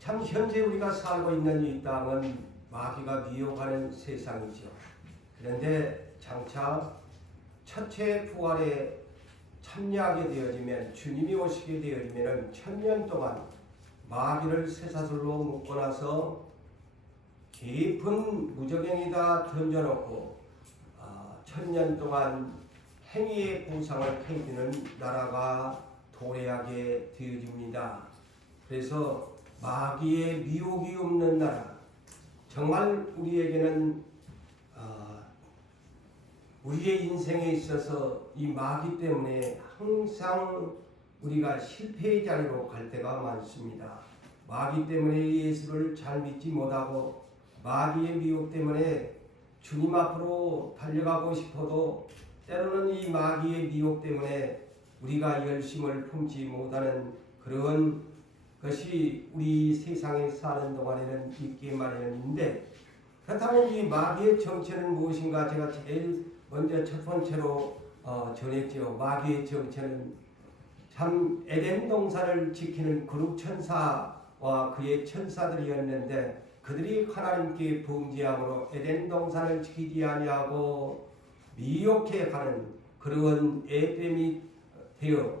참 현재 우리가 살고 있는 이 땅은 마귀가 미혹하는 세상이죠. 그런데 장차 첫째 부활에 참여하게 되어지면, 주님이 오시게 되어지면 1000년 동안 마귀를 쇠사슬로 묶고 나서 깊은 무저갱이다 던져놓고 1000년 동안 행위의 보상을 해주는 나라가 도래하게 되어집니다. 그래서 마귀의 미혹이 없는 나라, 정말 우리에게는 우리의 인생에 있어서 이 마귀 때문에 항상 우리가 실패의 자리로 갈 때가 많습니다. 마귀 때문에 예수를 잘 믿지 못하고 마귀의 미혹 때문에 주님 앞으로 달려가고 싶어도 때로는 이 마귀의 미혹 때문에 우리가 열심을 품지 못하는 그런 것이 우리 세상에 사는 동안에는 있기 마련인데, 그렇다면 이 마귀의 정체는 무엇인가? 제가 제일 먼저 첫 번째로 전했죠. 마귀의 정체는 참 에덴 동산을 지키는 거룩 천사와 그의 천사들이었는데, 그들이 하나님께 범죄함으로 에덴 동산을 지키지 아니하고 미혹해 가는 그런 에뱀이 되어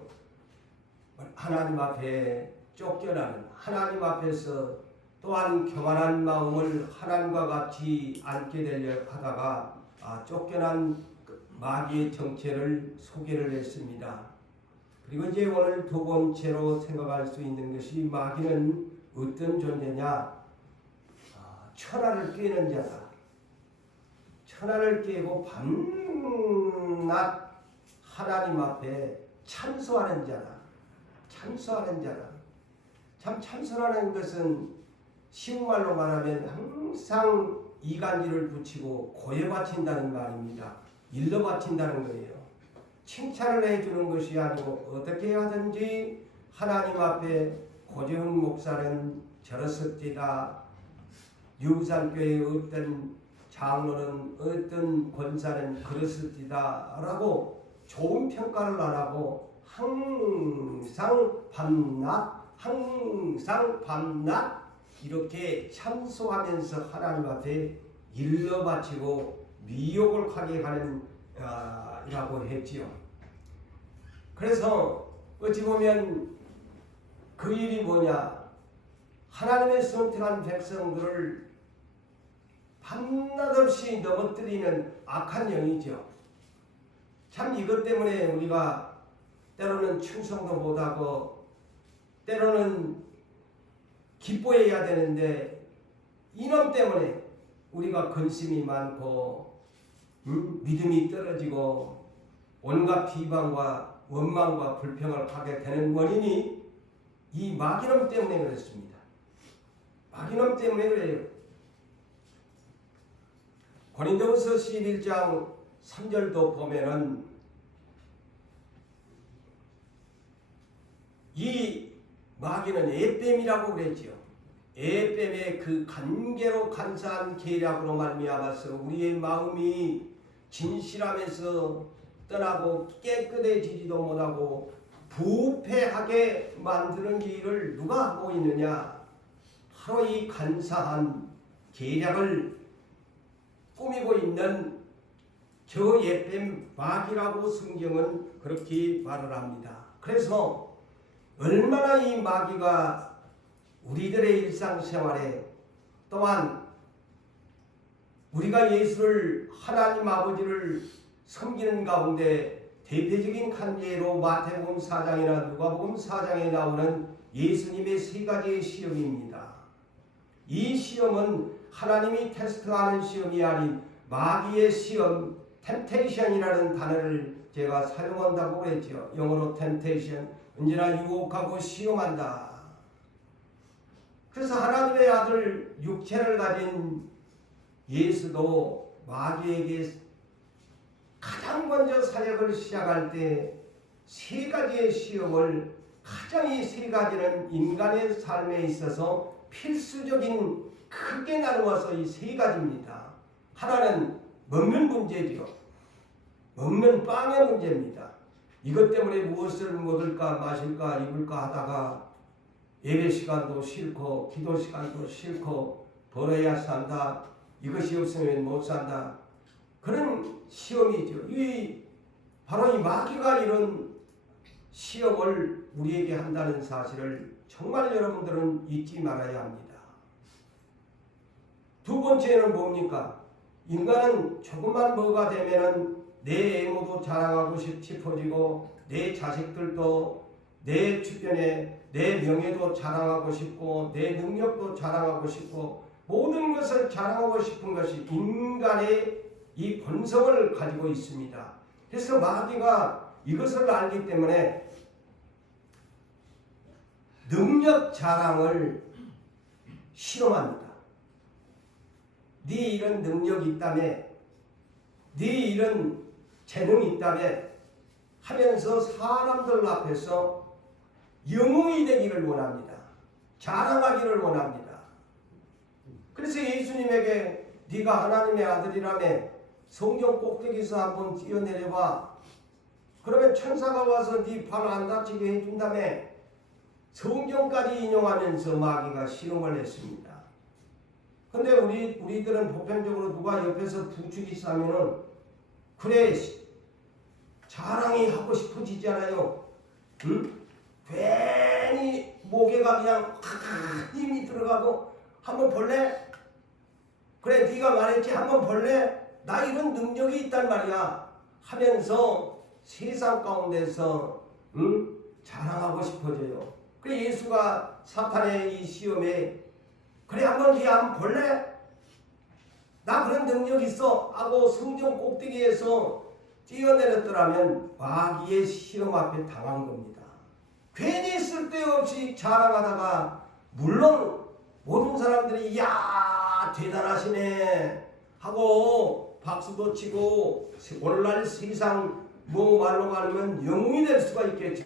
하나님 앞에 쫓겨나는, 하나님 앞에서 또한 교만한 마음을 하나님과 같이 안게 되려 하다가 쫓겨난 마귀의 정체를 소개를 했습니다. 그리고 이제 오늘 두 번째로 생각할 수 있는 것이, 마귀는 어떤 존재냐? 천하를 깨는 자다. 천하를 깨고 밤낮 하나님 앞에 참소하는 자다. 참소하는 자다. 참 참소하는 것은 쉬운 말로 말하면 항상 이간질을 붙이고 고해 바친다는 말입니다. 일러 바친다는 거예요. 칭찬을 해주는 것이 아니고 어떻게 하든지 하나님 앞에 고재훈 목사는 저렇습니다. 유산교회의 어떤 장로는, 어떤 권사는 그렇습니다 라고 좋은 평가를 안 하고 항상 밤낮 이렇게 참소하면서 하나님 앞에 일러 바치고 미혹을 하게 하는 이라고 했지요. 그래서 어찌 보면 그 일이 뭐냐? 하나님의 선택한 백성들을 밤낮 없이 넘어뜨리는 악한 영이죠. 참 이것 때문에 우리가 때로는 충성도 못하고 때로는 기뻐해야 되는데, 이놈 때문에 우리가 근심이 많고 믿음이 떨어지고 온갖 비방과 원망과 불평을 하게 되는 원인이 이 마귀놈 때문에 그렇습니다. 마귀놈 때문에 그래요. 고린도후서 11장 3절도 보면은 이 마귀는 에뱀이라고 그랬죠. 에뱀의 그 간계로 간사한 계략으로 말미암아서 우리의 마음이 진실함에서 떠나고 깨끗해지지도 못하고 부패하게 만드는 일을 누가 하고 있느냐? 바로 이 간사한 계략을 꾸미고 있는 저 에뱀 마귀라고 성경은 그렇게 말을 합니다. 그래서 얼마나 이 마귀가 우리들의 일상생활에, 또한 우리가 예수를, 하나님 아버지를 섬기는 가운데 대표적인 관계로 마태복음 4장이나 누가복음 4장에 나오는 예수님의 세 가지의 시험입니다. 이 시험은 하나님이 테스트하는 시험이 아닌 마귀의 시험, 템테이션이라는 단어를 제가 사용한다고 그랬죠. 영어로 템테이션, 언제나 유혹하고 시험한다. 그래서 하나님의 아들 육체를 가진 예수도 마귀에게 가장 먼저 사역을 시작할 때 세 가지의 시험을, 가장 이 세 가지는 인간의 삶에 있어서 필수적인, 크게 나누어서 이 세 가지입니다. 하나는 먹는 문제죠. 먹는 빵의 문제입니다. 이것 때문에 무엇을 먹을까 마실까 입을까 하다가 예배 시간도 싫고 기도 시간도 싫고 벌어야 산다. 이것이 없으면 못 산다. 그런 시험이죠. 바로 이 마귀가 이런 시험을 우리에게 한다는 사실을 정말 여러분들은 잊지 말아야 합니다. 두 번째는 뭡니까? 인간은 조금만 뭐가 되면은 내 외모도 자랑하고 싶어지고 내 자식들도 내 주변에 내 명예도 자랑하고 싶고 내 능력도 자랑하고 싶고 모든 것을 자랑하고 싶은 것이 인간의 이 본성을 가지고 있습니다. 그래서 마귀가 이것을 알기 때문에 능력 자랑을 실험합니다. 네 이런 능력이 있다며, 네 이런 재능이 있다며 하면서 사람들 앞에서 영웅이 되기를 원합니다. 자랑하기를 원합니다. 그래서 예수님에게 네가 하나님의 아들이라며 성경 꼭대기에서 한번 뛰어내려봐. 그러면 천사가 와서 네 발 안 다치게 해준다며 성경까지 인용하면서 마귀가 실험을 했습니다. 근데 우리들은 보편적으로 누가 옆에서 부축이 싸면은 그래 자랑이 하고 싶어지잖아요. 응? 괜히 목에가 그냥 힘이 들어가고 한번 볼래? 그래 네가 말했지 한번 볼래? 나 이런 능력이 있단 말이야 하면서 세상 가운데서 자랑하고 싶어져요. 그래 예수가 사탄의 이 시험에 그래 한번 네가 한번 볼래? 나 그런 능력 있어 하고 성경 꼭대기에서 뛰어내렸더라면 마귀의 시험 앞에 당한 겁니다. 괜히 쓸데없이 자랑하다가 물론 모든 사람들이 야 대단하시네 하고 박수도 치고 오늘날 세상 뭐 말로 가면 영웅이 될 수가 있겠죠.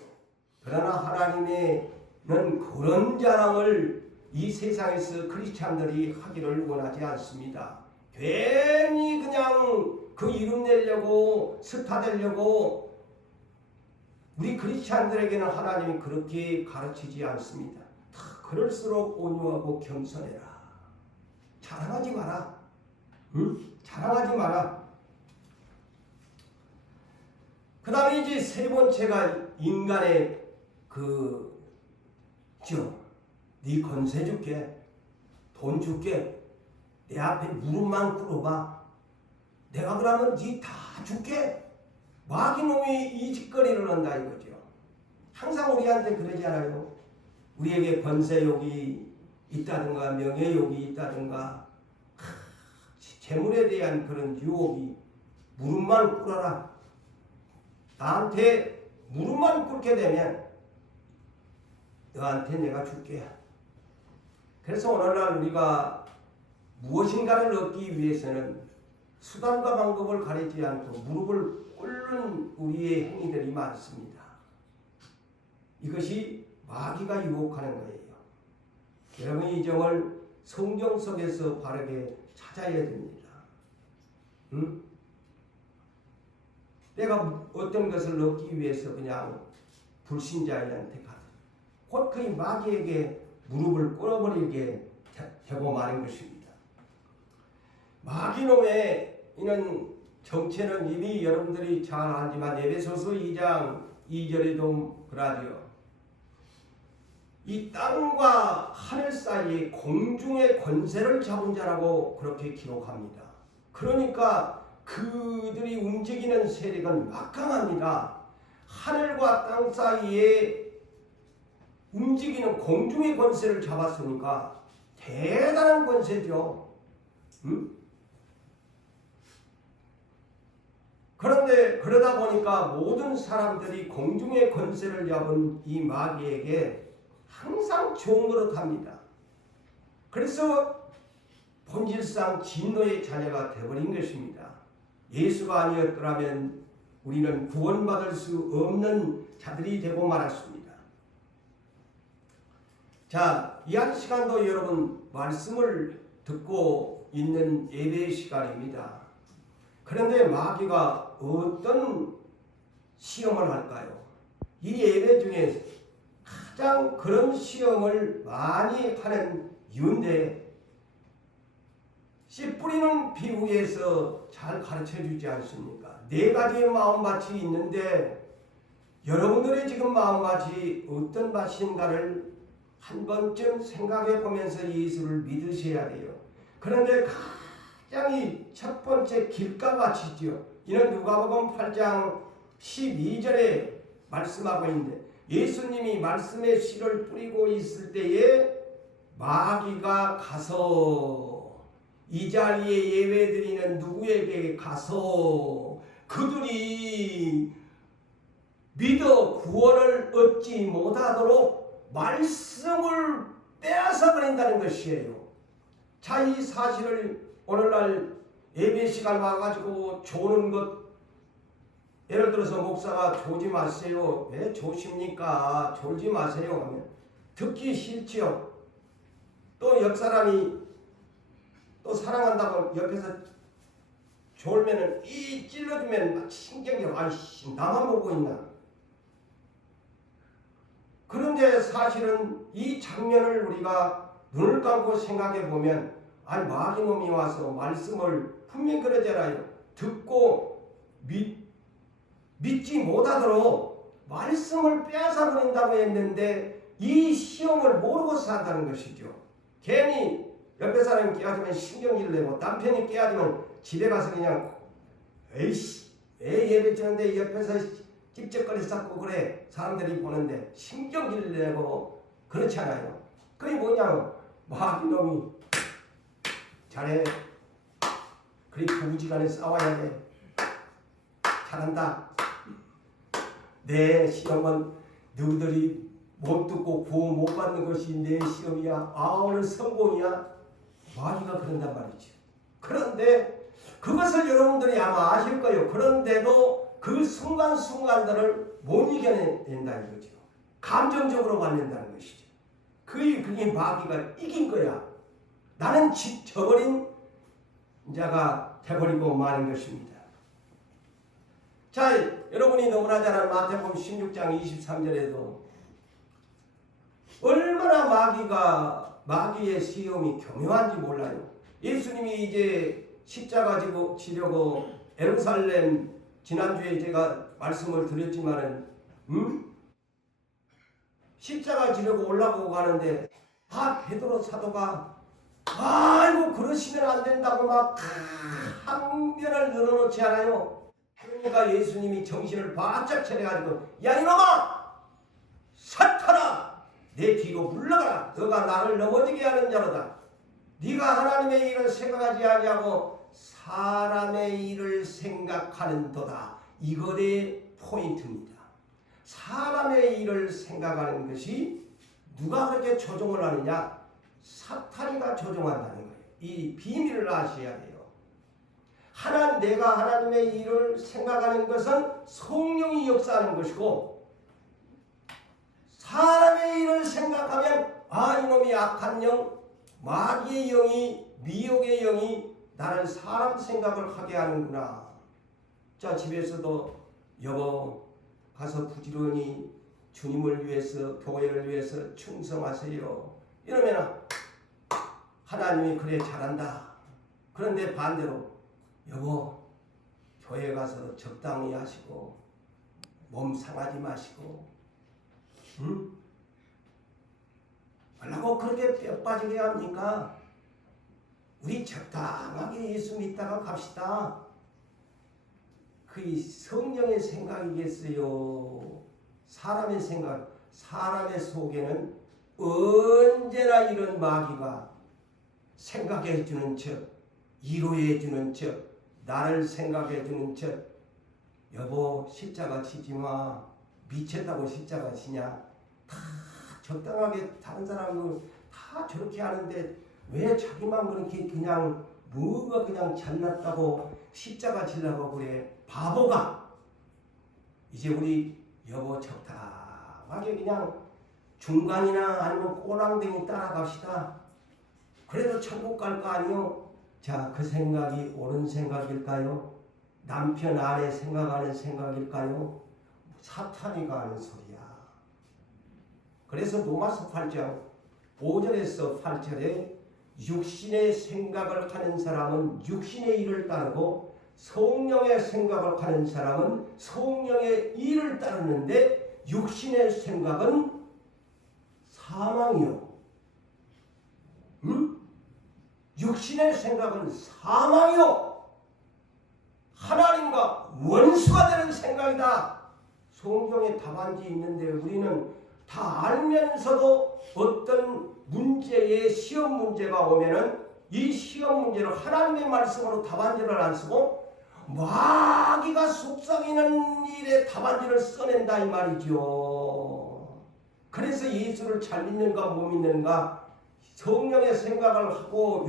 그러나 하나님은 그런 자랑을 이 세상에서 크리스찬들이 하기를 원하지 않습니다. 괜히 그냥 그 이름 내려고 스타 되려고 우리 크리스찬들에게는 하나님이 그렇게 가르치지 않습니다. 그럴수록 온유하고 겸손해라. 자랑하지 마라. 자랑하지 마라. 그 다음에 이제 세 번째가 인간의 네 권세 줄게, 돈 줄게, 내 앞에 무릎만 꿇어봐. 내가 그러면 네 다 줄게. 마귀놈이 이 짓거리를 한다 이거죠. 항상 우리한테 그러지 않아요? 우리에게 권세욕이 있다든가 명예욕이 있다든가 재물에 대한 그런 유혹이 무릎만 꿇어라. 나한테 무릎만 꿇게 되면 너한테 내가 줄게. 그래서 오늘날 우리가 무엇인가를 얻기 위해서는 수단과 방법을 가리지 않고 무릎을 꿇는 우리의 행위들이 많습니다. 이것이 마귀가 유혹하는 거예요. 여러분 이 점을 성경 속에서 바르게 찾아야 됩니다. 내가 어떤 것을 얻기 위해서 그냥 불신자한테 가든 곧 그 마귀에게 무릎을 꿇어버리게 되고 마는 것입니다. 마귀놈의 이는 정체는 이미 여러분들이 잘 알지만 에베소서 2장 2절에도 그러하죠. 이 땅과 하늘 사이에 공중의 권세를 잡은 자라고 그렇게 기록합니다. 그러니까 그들이 움직이는 세력은 막강합니다. 하늘과 땅 사이에 움직이는 공중의 권세를 잡았으니까 대단한 권세죠. 그런데 그러다 보니까 모든 사람들이 공중의 권세를 잡은 이 마귀에게 항상 좋은 노릇합니다. 그래서 본질상 진노의 자녀가 되어버린 것입니다. 예수가 아니었더라면 우리는 구원받을 수 없는 자들이 되고 말았습니다. 자, 이 한 시간도 여러분 말씀을 듣고 있는 예배 시간입니다. 그런데 마귀가 어떤 시험을 할까요? 이 예배 중에 가장 그런 시험을 많이 하는 이유인데 씨 뿌리는 비유에서 잘 가르쳐 주지 않습니까? 네 가지의 마음밭이 있는데 여러분들의 지금 마음밭이 어떤 밭인가를 한 번쯤 생각해 보면서 예수를 믿으셔야 돼요. 그런데 가장 첫 번째 길가밭이지요. 이는 누가복음 8장 12절에 말씀하고 있는데 예수님이 말씀의 씨를 뿌리고 있을 때에 마귀가 가서 이 자리에 예배드리는 누구에게 가서 그들이 믿어 구원을 얻지 못하도록 말씀을 빼앗아 버린다는 것이에요. 자, 이 사실을 오늘날 예배 시간 와가지고 조는 것, 예를 들어서 목사가 조지 마세요. 왜 조십니까? 졸지 마세요 하면 듣기 싫지요. 또 옆 사람이 또 사랑한다고 옆에서 졸면은 이 찔러주면 막 신경이 아이씨 나만 보고 있나. 그런데 사실은 이 장면을 우리가 눈을 감고 생각해 보면 아니 마귀놈이 와서 말씀을 분명히 그러잖아요. 듣고 믿지 못하도록 말씀을 빼앗아 버린다고 했는데 이 시험을 모르고 산다는 것이죠. 괜히 옆에 사람이 깨어지면 신경질 내고 남편이 깨어지면 집에 가서 그냥 에이씨 왜 예배 드리는데 옆에서 찝쩍거리 쌓고 그래 사람들이 보는데 신경질 내고 그렇잖아요. 그게 뭐냐면 마귀놈이 잘해. 그리 부부지간에 싸워야 돼. 잘한다. 내 시험은 너희들이 못 듣고 구원 못 받는 것이 내 시험이야. 아 오늘 성공이야. 마귀가 그런단 말이죠. 그런데 그것을 여러분들이 아마 아실 거예요. 그런데도 그 순간순간들을 못 이겨낸다 이거죠. 감정적으로 받는다는 것이죠. 그게 마귀가 이긴 거야. 나는 저버린 자가 돼버리고 마는 것입니다. 자, 여러분이 너무나 잘 아는 마태복음 16장 23절에도 얼마나 마귀의 시험이 교묘한지 몰라요. 예수님이 이제 십자가 지려고 예루살렘 지난주에 제가 말씀을 드렸지만은 십자가 지려고 올라가고 가는데 베드로 사도가 아이고 그러시면 안 된다고 막 항변을 늘어놓지 않아요. 그러니까 예수님이 정신을 바짝 차려가지고 야 이놈아 사탄아 내 뒤로 물러가라. 너가 나를 넘어지게 하는 자로다. 네가 하나님의 일을 생각하지 아니하고 사람의 일을 생각하는도다. 이것의 포인트입니다. 사람의 일을 생각하는 것이 누가 그렇게 조종을 하느냐? 사탄이가 조종한다는 거예요. 이 비밀을 아셔야 돼요. 내가 하나님의 일을 생각하는 것은 성령이 역사하는 것이고 사람의 일을 생각하면 이놈이 악한 영, 마귀의 영이, 미혹의 영이 나를 사람 생각을 하게 하는구나. 자, 집에서도 여보 가서 부지런히 주님을 위해서 교회를 위해서 충성하세요. 이러면 하나님이 그래 잘한다. 그런데 반대로 여보 교회 가서 적당히 하시고 몸 상하지 마시고 말라고 그렇게 뼈 빠지게 합니까? 우리 적당하게 예수 믿다가 갑시다. 그게 성령의 생각이겠어요? 사람의 생각. 사람의 속에는 언제나 이런 마귀가 생각해 주는 척, 위로해 주는 척, 나를 생각해 주는 척. 여보 십자가 치지 마. 미쳤다고 십자가 치냐? 다 적당하게 다른 사람은 다 저렇게 하는데 왜 자기만 그렇게 그냥 뭐가 그냥 잘났다고 십자가 치려고 그래. 바보가. 이제 우리 여보 적당하게 그냥 중간이나 아니면 꼬랑댕이 따라갑시다. 그래도 천국 갈 거 아니요? 자, 그 생각이 옳은 생각일까요? 남편 아내 생각하는 생각일까요? 사탄이가 하는 소리야. 그래서 로마서 8장 5절에서 8절에 육신의 생각을 하는 사람은 육신의 일을 따르고 성령의 생각을 하는 사람은 성령의 일을 따르는데 육신의 생각은 사망이요. 육신의 생각은 사망이요. 하나님과 원수가 되는 생각이다. 성경에 답안지 있는데 우리는 다 알면서도 어떤 문제에 시험 문제가 오면은 이 시험 문제를 하나님의 말씀으로 답안지를 안 쓰고 마귀가 속삭이는 일에 답안지를 써낸다 이 말이죠. 그래서 예수를 잘 믿는가 못 믿는가 성령의 생각을 하고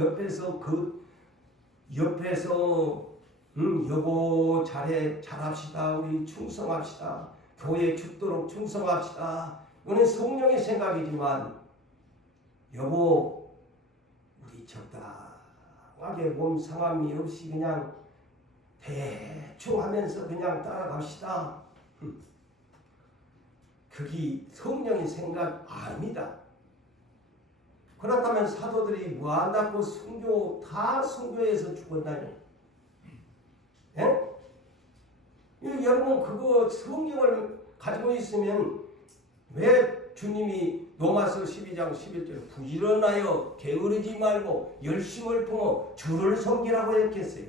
옆에서 여보 잘합시다. 우리 충성합시다. 교회 죽도록 충성합시다. 이거는 성령의 생각이지만 여보 우리 적당하게 몸 상함이 없이 그냥 대충 하면서 그냥 따라갑시다. 그게 성령의 생각 아닙니다. 그렇다면 사도들이 뭐한다고 다 순교해서 죽었다니. 예? 여러분 그거 성경을 가지고 있으면 왜 주님이 로마서 12장 11절 부지런하여 게으르지 말고 열심을 품어 주를 섬기라고 했겠어요.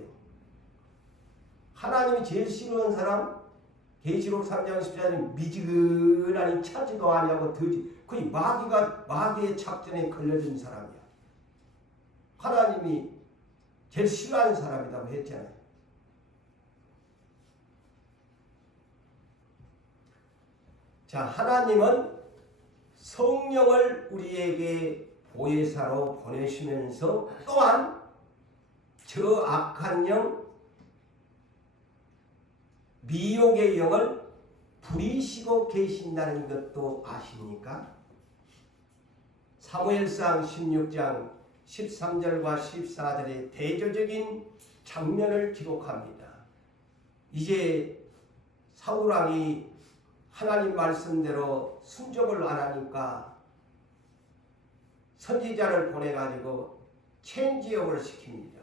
하나님이 제일 싫어하는 사람 계시록 3장 14절 미지근하니 차지도 아니하고 거의 마귀의 작전에 걸려든 사람이야. 하나님이 제일 싫어하는 사람이라고 했잖아요. 자, 하나님은 성령을 우리에게 보혜사로 보내시면서 또한 저 악한 영, 미혹의 영을 부리시고 계신다는 것도 아십니까? 사무엘상 16장 13절과 14절의 대조적인 장면을 기록합니다. 이제 사울왕이 하나님 말씀대로 순종을 안 하니까 선지자를 보내가지고 체인지업을 시킵니다.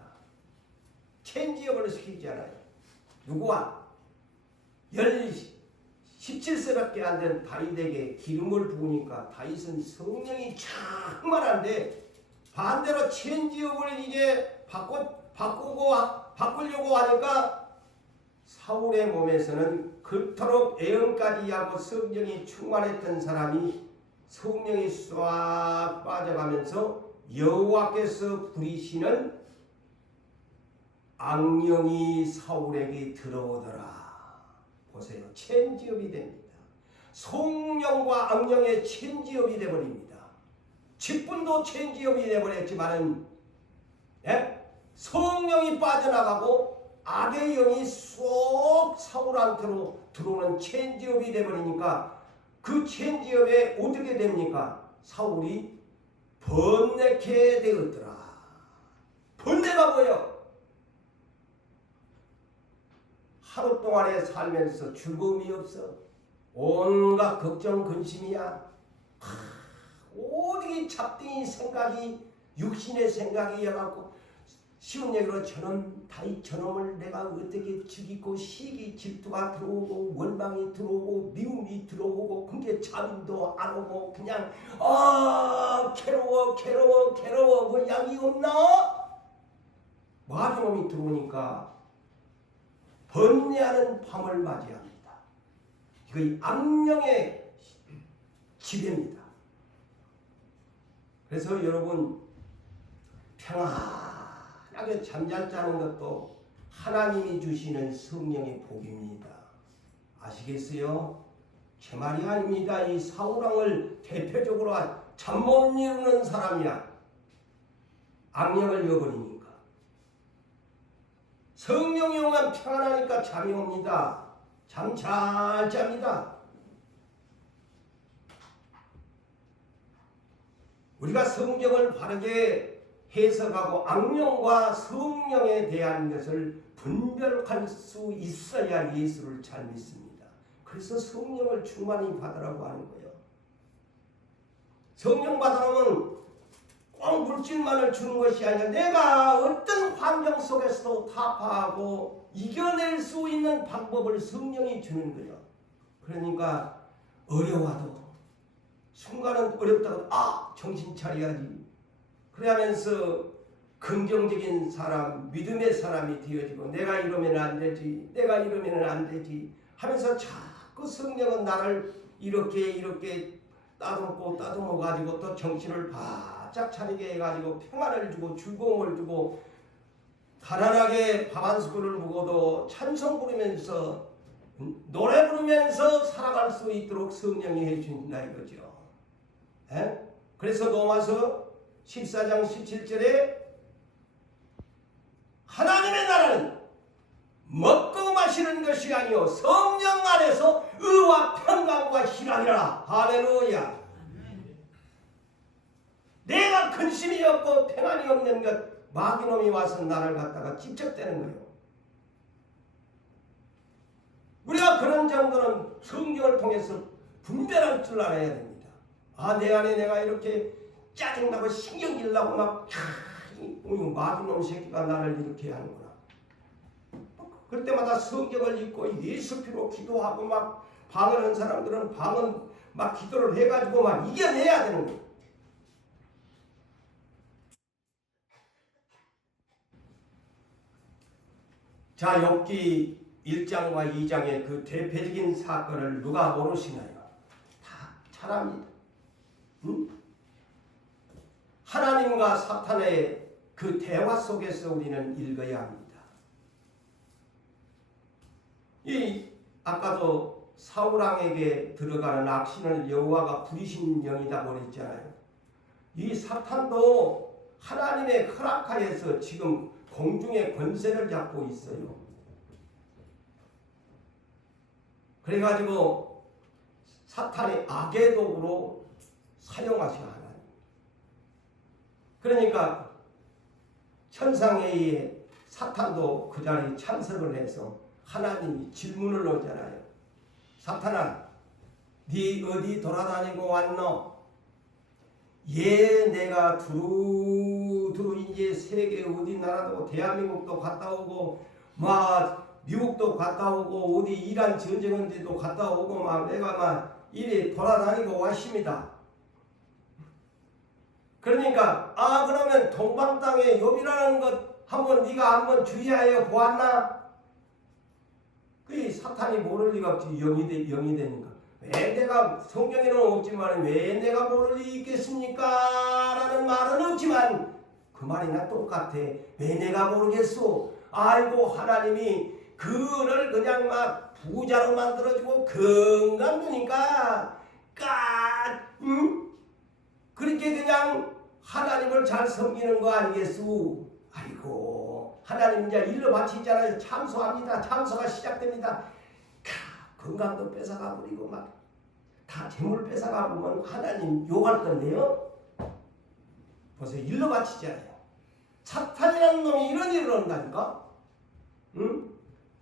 체인지업을 시키잖아요. 누구와? 17세밖에 안 된 다윗에게 기름을 부으니까 다윗은 성령이 충만한데 반대로 체인지업을 이제 바꾸려고 하니까 사울의 몸에서는 그토록 애언까지 하고 성령이 충만했던 사람이 성령이 싹 빠져가면서 여호와께서 부리시는 악령이 사울에게 들어오더라. 보세요. 체인지업이 됩니다. 성령과 악령의 체인지업이 되어버립니다. 직분도 체인지업이 되어버렸지만은 성령이 빠져나가고 악의 영이 쏙 사울한테로 들어오는 체인지업이 되어버리니까 그 체인지업에 어떻게 됩니까? 사울이 번뇌케 되었더라. 번뇌가 뭐예요? 하루 동안에 살면서 즐거움이 없어. 온갖 걱정 근심이야. 오직 잡둥이 생각이 육신의 생각이어갖고 쉬운 얘기로 다윗 저놈을 내가 어떻게 죽이고 시기 질투가 들어오고 원망이 들어오고 미움이 들어오고 그게 잠도 안 오고 그냥 괴로워 뭐 양이 없나? 마귀놈이 들어오니까 번뇌하는 밤을 맞이합니다. 이거 악령의 지배입니다. 그래서 여러분 편안하게 잠잘 자는 것도 하나님이 주시는 성령의 복입니다. 아시겠어요? 제 말이 아닙니다. 이 사울왕을 대표적으로 잠 못 이루는 사람이야. 악령을 잃어버리니까. 성령이 오면 편안하니까 잠이 옵니다. 잠 잘 잡니다. 우리가 성경을 바르게 해석하고 악령과 성령에 대한 것을 분별할 수 있어야 예수를 잘 믿습니다. 그래서 성령을 충만히 받으라고 하는 거예요. 성령 받아놓으면 꼭 물질만을 주는 것이 아니라 내가 어떤 환경 속에서도 타파하고 이겨낼 수 있는 방법을 성령이 주는 거예요. 그러니까 어려워도 순간은 어렵다고 정신 차려야지. 그러면서 긍정적인 사람, 믿음의 사람이 되어지고 내가 이러면 안 되지, 내가 이러면 안 되지 하면서 자꾸 성령은 나를 이렇게 따듬어 가지고 또 정신을 바짝 차리게 해가지고 평안을 주고 즐거움을 주고 가난하게 밥 한 숟갈을 먹어도 찬송 부르면서 노래 부르면서 살아갈 수 있도록 성령이 해주신다 이거죠. 그래서 로마서 14장 17절에 하나님의 나라는 먹고 마시는 것이 아니요 성령 안에서 의와 평강과 희락이라. 할렐루야. 내가 근심이 없고 평안이 없는 것 마귀놈이 와서 나를 갖다가 집착되는 거예요. 우리가 그런 정도는 성경을 통해서 분별할 줄 알아야 됩니다. 내 안에 내가 이렇게 짜증나고 신경질 나고 막 마귀놈 새끼가 나를 이렇게 하는구나. 그럴 때마다 성경을 읽고 예수 피로 기도하고 막 방언하는 사람들은 방언 막 기도를 해가지고 막 이겨내야 되는 거예요. 자, 욥기 1장과 2장의 그 대표적인 사건을 누가 모르시나요? 다 잘 압니다. 하나님과 사탄의 그 대화 속에서 우리는 읽어야 합니다. 아까도 사울왕에게 들어가는 악신을 여호와가 부리신 영이다 그랬잖아요. 이 사탄도 하나님의 허락하에서 지금 공중의 권세를 잡고 있어요. 그래가지고 사탄이 악의 도구로 사용하셔 하나님. 그러니까 천상회의에 사탄도 그 자리에 참석을 해서 하나님이 질문을 하잖아요. 사탄아, 네 어디 돌아다니고 왔노? 내가 두루두루 이제 세계 어디 나라도 대한민국도 갔다 오고 막 미국도 갔다 오고 어디 이란 전쟁인데도 갔다 오고 막 내가 막 이리 돌아다니고 왔습니다. 그러니까 그러면 동방 땅에 욥이라는 것 네가 한번 주의하여 보았나? 그 사탄이 모를 리가 없지. 영이 되니까. 왜 내가 성경에는 없지만 왜 내가 모를 리 있겠습니까? 라는 말은 없지만 그 말이나 똑같아. 왜 내가 모르겠소? 아이고 하나님이 그를 그냥 막 부자로 만들어주고 건강하니까 그렇게 그냥 하나님을 잘 섬기는 거 아니겠소? 아이고 하나님 이제 일러 바치잖아요. 참소합니다. 참소가 시작됩니다. 건강도 뺏어가 버리고 막 다 재물 뺏어가 보면 하나님 욕할 건데요. 벌써 일러 바치잖아요. 사탄이라는 놈이 이런 일을 한다니까.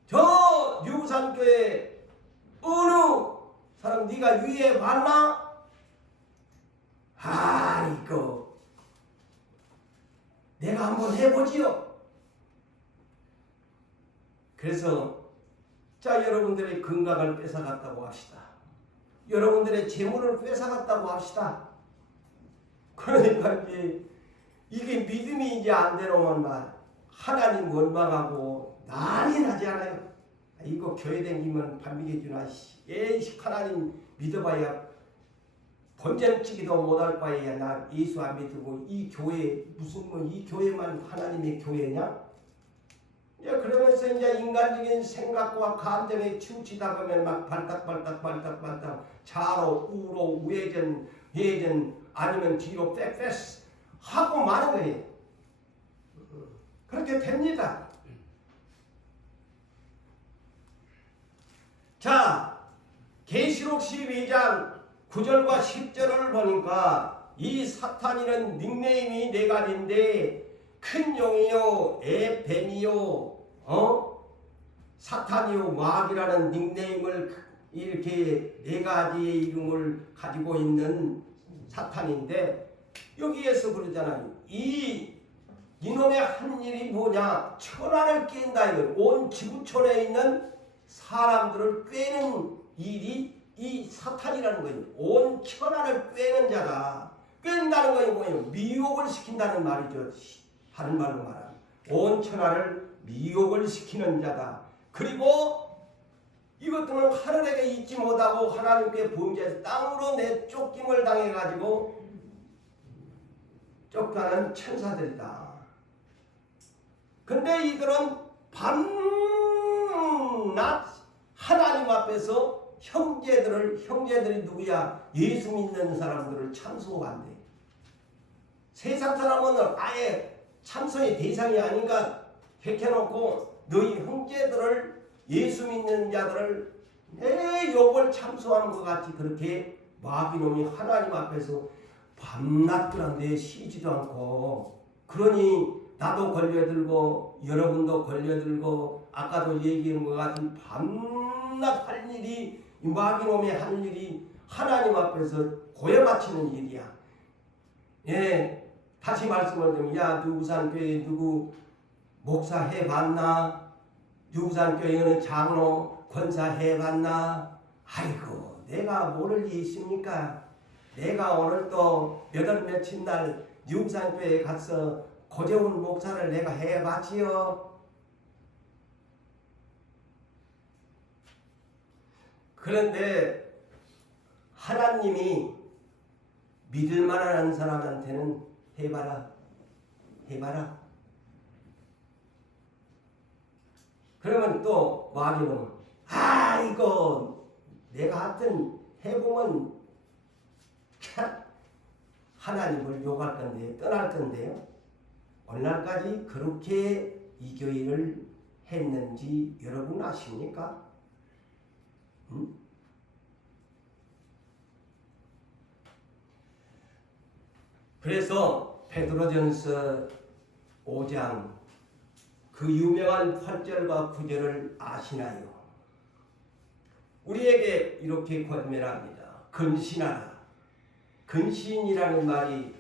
저 유산교회 어느 사람 네가 유의해 봤나? 이거 내가 한번 해보지요. 그래서 자, 여러분들의 건강을 뺏어갔다고 합시다. 여러분들의 재물을 뺏어갔다고 합시다. 그러니까 이게 믿음이 이제 안 되는 말 하나님 원망하고 난리 나지 않아요? 이거 교회 다니면 반미게 주나 하나님 믿어봐야 본전치기도 못할 바에야 나 예수 안 믿고 이 교회 무슨 이 교회만 하나님의 교회냐? 그러면서 이제 인간적인 생각과 감정에 치우치다 보면 막 발딱발딱 좌로 우로 우회전 예전 아니면 뒤로 빽빽 하고 마는 거예요. 그렇게 됩니다. 자, 계시록 12장 9절과 10절을 보니까 이 사탄이는 닉네임이 네 가지인데 큰 용이요 에벤이요 사탄이요 마귀라는 닉네임을 이렇게 네 가지의 이름을 가지고 있는 사탄인데 여기에서 그러잖아요. 이놈의 한 일이 뭐냐? 천하를 깬다. 이거 온 지구촌에 있는 사람들을 꿰는 일이 이 사탄이라는 거예요. 온 천하를 꿰는 자다. 꿰는다는 것이 뭐예요? 미혹을 시킨다는 말이죠. 다른 말로 말하면 온 천하를 미혹을 시키는 자다. 그리고 이것들은 하늘에게 있지 못하고 하나님께 범죄해서 땅으로 내쫓김을 당해가지고 쫓겨나는 천사들이다. 근데 이들은 밤낮 하나님 앞에서 형제들이 누구야? 예수 믿는 사람들을 참소한대. 세상 사람은 아예 참소의 대상이 아닌가 백해놓고 너희 형제들을 예수 믿는 자들을 내 욕을 참소하는 것 같이 그렇게 마귀놈이 하나님 앞에서 밤낮들한테 쉬지도 않고 그러니 나도 걸려들고 여러분도 걸려들고 아까도 얘기한 것 같은 밤낮 할 일이 이 마귀놈이 하는 일이 하나님 앞에서 고여 바치는 일이야. 예, 다시 말씀을 드리면 야 누구산교회 누구 목사 해봤나? 누구산교회는 장로 권사 해봤나? 아이고 내가 모를 일 있습니까? 내가 오늘 또 몇 월 며칠 날 누구산교회에 가서 고재훈 목사를 내가 해봤지요. 그런데 하나님이 믿을 만한 사람한테는 해봐라. 그러면 또 마귀는 이거 내가 하여튼 해보면 참 하나님을 욕할 건데 떠날 건데요. 오늘날까지 그렇게 이 교회를 했는지 여러분 아십니까? 그래서 베드로전서 5장 그 유명한 8절과 9절을 아시나요? 우리에게 이렇게 권면합니다. 근신하라. 근신이라는 말이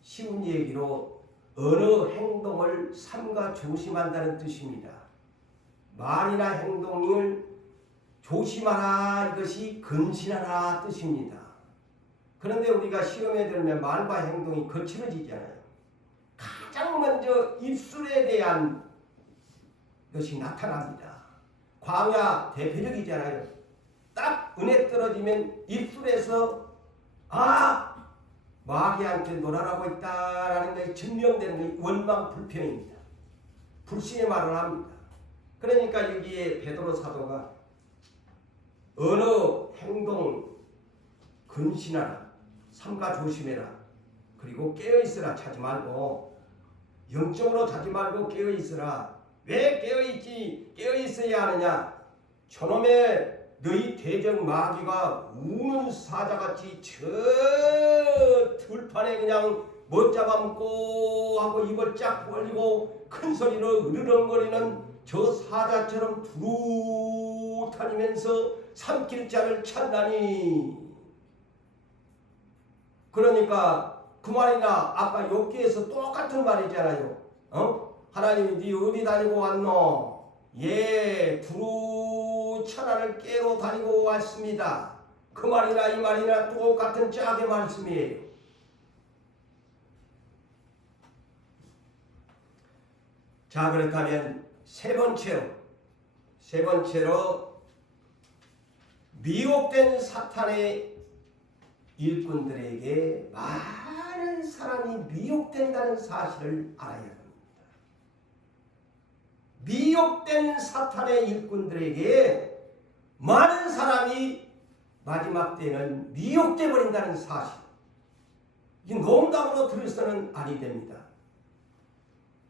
쉬운 얘기로 어느 행동을 삼가 조심한다는 뜻입니다. 말이나 행동을 조심하라 이것이 근신하라 뜻입니다. 그런데 우리가 시험에 들면 말과 행동이 거칠어지잖아요. 가장 먼저 입술에 대한 것이 나타납니다. 광야 대표적이잖아요. 딱 은혜 떨어지면 입술에서 마귀한테 놀아나고 있다라는 것이 증명되는 것이 원망불평입니다. 불신의 말을 합니다. 그러니까 여기에 베드로 사도가 어느 행동 근신하라, 삼가 조심해라, 그리고 깨어있으라 자지 말고 영적으로 자지 말고 깨어있으라. 왜 깨어있어야 하느냐? 저놈의 너희 대적 마귀가 우는 사자같이 저 들판에 그냥 못 잡아먹고 하고 입을 쫙 벌리고 큰 소리로 으르렁거리는 저 사자처럼 두루 다니면서 삼킬 자를 찾나니. 그러니까 그 말이나 아까 욥기에서 똑같은 말이잖아요. 하나님이 네 어디 다니고 왔노? 예, 두루 천하를 깨러 다니고 왔습니다. 그 말이나 이 말이나 똑같은 짝의 말씀이에요. 자, 그렇다면 세 번째로 미혹된 사탄의 일꾼들에게 많은 사람이 미혹된다는 사실을 알아야 합니다. 미혹된 사탄의 일꾼들에게 많은 사람이 마지막 때는 미혹돼 버린다는 사실. 이 농담으로 들어서는 아니 됩니다.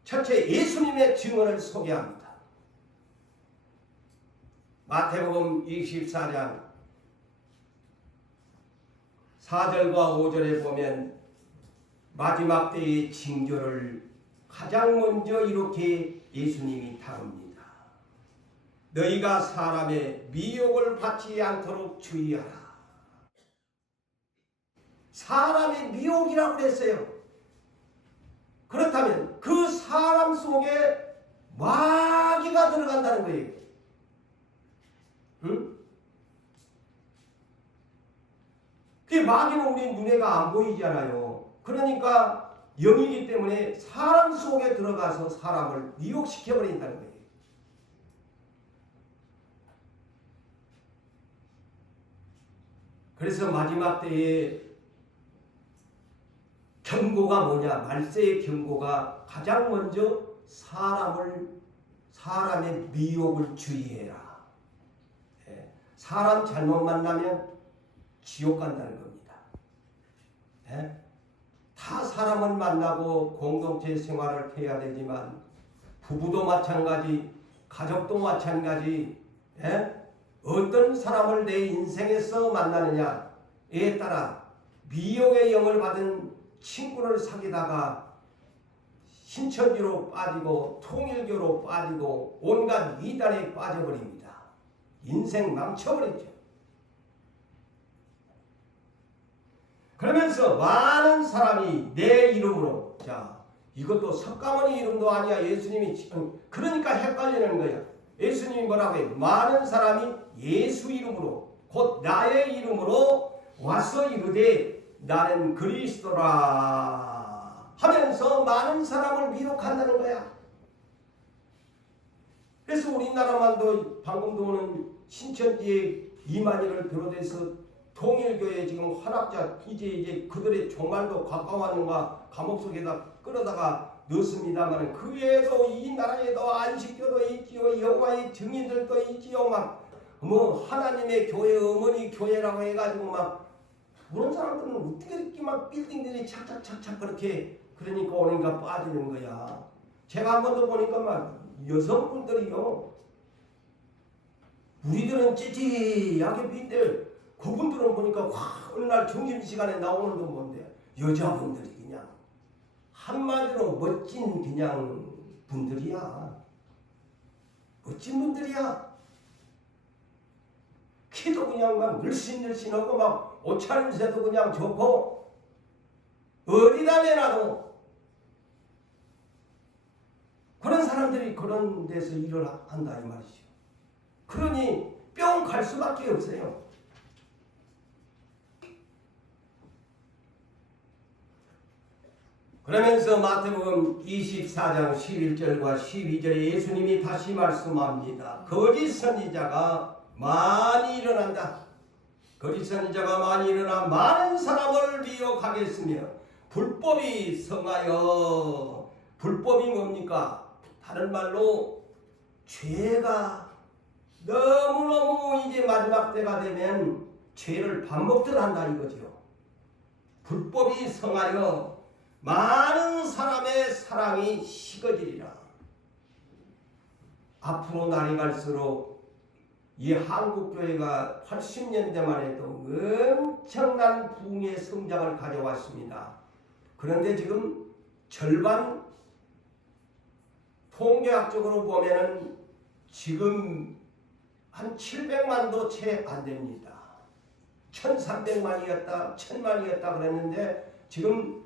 첫째, 예수님의 증언을 소개합니다. 마태복음 24장 4절과 5절에 보면 마지막 때의 징조를 가장 먼저 이렇게 예수님이 다룹니다. 너희가 사람의 미혹을 받지 않도록 주의하라. 사람의 미혹이라고 그랬어요. 그렇다면 그 사람 속에 마귀가 들어간다는 거예요. 응? 그 마귀는 우리 눈에가 안 보이잖아요. 그러니까 영이기 때문에 사람 속에 들어가서 사람을 미혹시켜버린다는 거예요. 그래서 마지막 때에 경고가 뭐냐? 말세의 경고가 가장 먼저 사람의 미혹을 주의해라. 사람 잘못 만나면 지옥 간다는 겁니다. 다 사람을 만나고 공동체 생활을 해야 되지만 부부도 마찬가지, 가족도 마찬가지, 어떤 사람을 내 인생에서 만나느냐에 따라 미혹의 영을 받은 친구를 사귀다가 신천지로 빠지고 통일교로 빠지고 온갖 이단에 빠져버립니다. 인생 망쳐버리죠. 그러면서 많은 사람이 내 이름으로, 자, 이것도 석가모니 이름도 아니야. 예수님이, 그러니까 헷갈리는 거야. 예수님이 뭐라고 해요? 많은 사람이 예수 이름으로, 곧 나의 이름으로 와서 이르되 나는 그리스도라 하면서 많은 사람을 미혹한다는 거야. 그래서 우리나라만도 방금도 오는 신천지의 이만희를 비롯해서 통일교회 지금 환학자 이제 그들의 종말도 가까웠는가 감옥 속에다 끌어다가 넣습니다만 그 외에도 이 나라에도 안식교도 있지요. 여호와의 증인들도 있지요. 막 뭐 하나님의 교회 어머니 교회라고 해가지고 막 그런 사람들은 어떻게 이렇게 막 빌딩들이 착착착착 그렇게 그러니까 오는가 빠지는 거야. 제가 한 번도 보니까 막 여성분들이요. 우리들은 찌찌하게 빈대 그분들은 보니까 확 어느 날 점심시간에 나오는 건 뭔데 여자분들이 그냥 한마디로 멋진 그냥 분들이야. 멋진 분들이야. 키도 그냥 막 늘씬늘씬하고 막 옷차림새도 그냥 좋고 어디다 내놔도 그런 사람들이 그런 데서 일을 한다 이 말이죠. 그러니 뿅 갈 수밖에 없어요. 그러면서 마태복음 24장 11절과 12절에 예수님이 다시 말씀합니다. 거짓 선지자가 많이 일어난다. 거짓 선지자가 많이 일어나 많은 사람을 미혹하겠으며 불법이 성하여, 불법이 뭡니까? 다른 말로 죄가 너무너무 이제 마지막 때가 되면 죄를 반복들 한다 이거죠. 불법이 성하여 많은 사람의 사랑이 식어지리라. 앞으로 날이 갈수록 이 한국교회가 80년대만 해도 엄청난 부흥의 성장을 가져왔습니다. 그런데 지금 절반 통계학적으로 보면은 지금 한 700만도 채 안 됩니다. 1300만이었다 1000만이었다 그랬는데 지금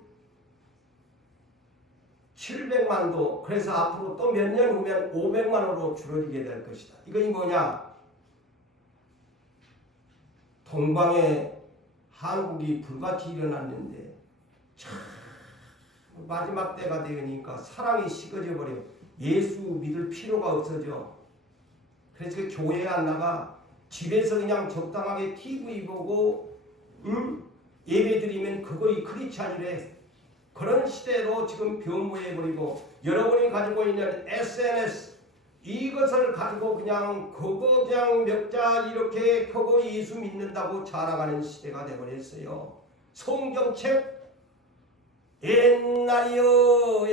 700만도, 그래서 앞으로 또 몇 년 후면 500만으로 줄어들게 될 것이다. 이것이 뭐냐? 동방에 한국이 불같이 일어났는데 참 마지막 때가 되니까 사랑이 식어져 버려. 예수 믿을 필요가 없어져. 그래서 교회에 안 나가 집에서 그냥 적당하게 TV 보고 예배 드리면 그거이 크리스찬이래. 그런 시대로 지금 변모해버리고 여러분이 가지고 있는 SNS 이것을 가지고 그냥 그거 그냥 몇 자 이렇게 그거 예수 믿는다고 자랑하는 시대가 되어버렸어요. 성경책 옛날이요.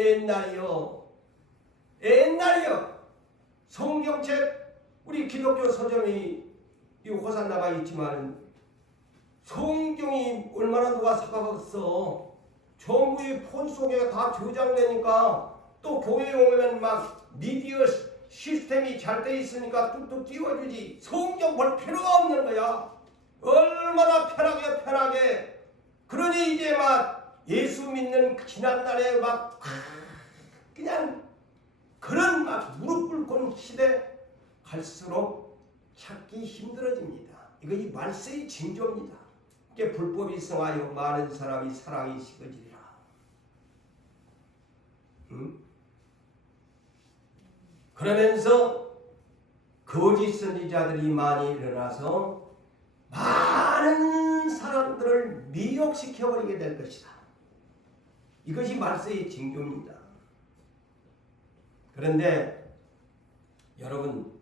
성경책 우리 기독교 서점이 이 호산나가 있지만 성경이 얼마나 누가 사가겠어. 정부의 폰 속에 다 저장되니까 또 교회에 오면 막 미디어 시스템이 잘 돼 있으니까 뚝뚝 띄워주지. 성경 볼 필요가 없는 거야. 얼마나 편하게 그러니 이제 막 예수 믿는 지난날에 막 그냥 그런 막 무릎 꿇고 시대 갈수록 찾기 힘들어집니다. 이거 이 말세의 징조입니다. 이게 불법이 성하여 많은 사람이 사랑이 식어지리라. 그러면서 거짓 선지자들이 많이 일어나서 많은 사람들을 미혹시켜버리게 될 것이다. 이것이 말세의 징조입니다. 그런데 여러분,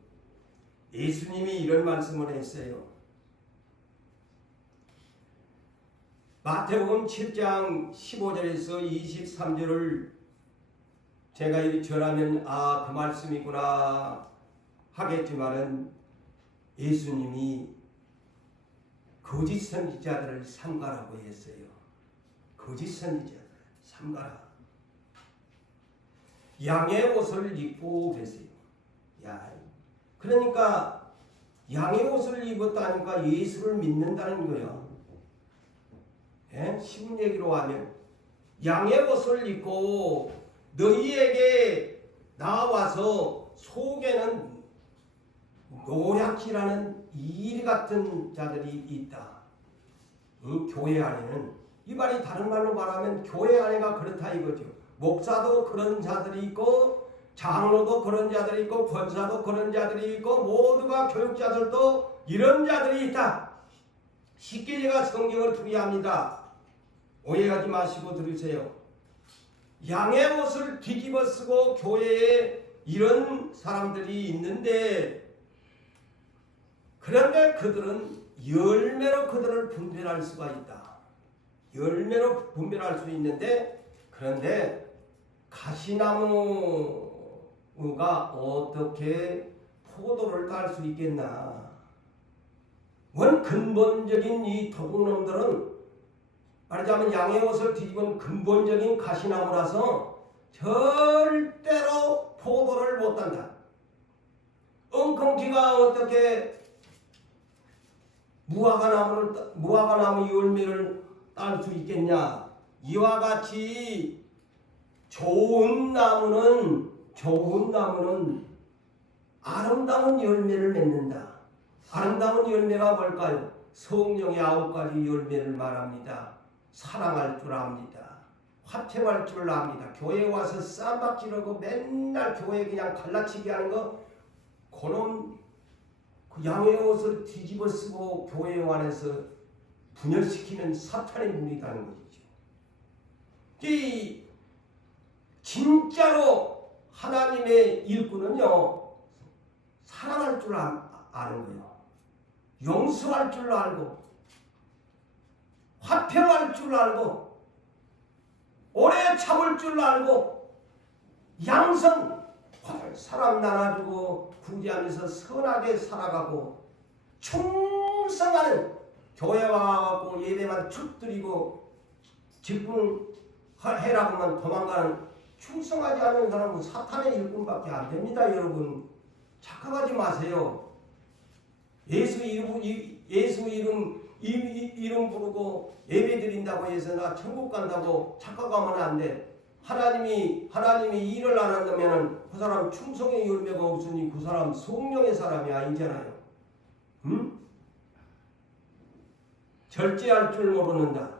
예수님이 이런 말씀을 했어요. 마태복음 7장 15절에서 23절을 제가 이렇게 전하면 그 말씀이구나 하겠지만은 예수님이 거짓 선지자들을 삼가라고 했어요. 거짓 선지자들 삼가라. 양의 옷을 입고 계세요. 그러니까 양의 옷을 입었다니까 예수를 믿는다는 거예요. 쉬운 얘기로 하면 양의 옷을 입고 너희에게 나와서 속에는 노략질하는 일 같은 자들이 있다. 교회 안에는 이 말이 다른 말로 말하면 교회 안에가 그렇다 이거죠. 목사도 그런 자들이 있고 장로도 그런 자들이 있고 권사도 그런 자들이 있고 모두가 교육자들도 이런 자들이 있다. 쉽게 제가 성경을 투기합니다. 오해하지 마시고 들으세요. 양의 옷을 뒤집어 쓰고 교회에 이런 사람들이 있는데 그런데 그들은 열매로 그들을 분별할 수가 있다. 열매로 분별할 수 있는데 그런데 가시나무가 어떻게 포도를 딸 수 있겠나. 원 근본적인 이 도둑놈들은 말하자면 양의 옷을 뒤집은 근본적인 가시나무라서 절대로 포도를 못 딴다. 엉겅퀴가 어떻게 무화과나무 열매를 딸 수 있겠냐. 이와 같이 좋은 나무는 아름다운 열매를 맺는다. 아름다운 열매가 뭘까요? 성령의 9가지 열매를 말합니다. 사랑할 줄 압니다. 화평할 줄 압니다. 교회에 와서 쌈박질하고 맨날 교회 그냥 갈라치기 하는 거 그놈 그 양의 옷을 뒤집어 쓰고 교회에 관해서 분열시키는 사탄의 무리다는 것이죠. 이 진짜로 하나님의 일꾼은요 사랑할 줄 아는 거예요. 용서할 줄 알고 화평할 줄 알고 오래 참을 줄 알고 양선 사람 나눠주고 구제하면서 선하게 살아가고 충성하는 교회 와갖고 예배만 축 드리고 직분해라고만 도망가는 충성하지 않는 사람은 사탄의 일꾼밖에 안 됩니다. 여러분 착각하지 마세요. 예수 이름 부르고 예배 드린다고 해서 나 천국 간다고 착각하면 안 돼. 하나님이 일을 안 한다면 그 사람 충성의 열매가 없으니 그 사람 성령의 사람이 아니잖아요. 절제할 줄 모르는다.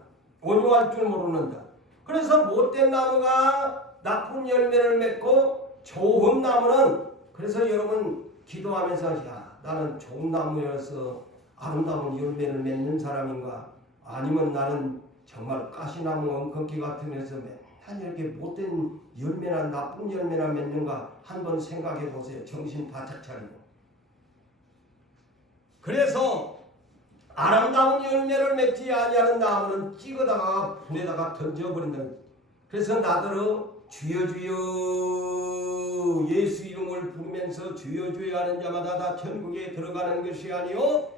온유할 줄 모르는다. 그래서 못된 나무가 나쁜 열매를 맺고 좋은 나무는 그래서 여러분 기도하면서 나는 좋은 나무여서 아름다운 열매를 맺는 사람인가? 아니면 나는 정말 가시나무 엉겅퀴 같으면서 맨날 이렇게 못된 열매나 나쁜 열매나 맺는가? 한번 생각해 보세요. 정신 바짝 차리고. 그래서 아름다운 열매를 맺지 아니하는 나무는 찍어다가 불에다가 던져버린다. 그래서 나더러 주여 주여 예수 이름을 부르면서 주여 주여 하는 자마다 다 천국에 들어가는 것이 아니요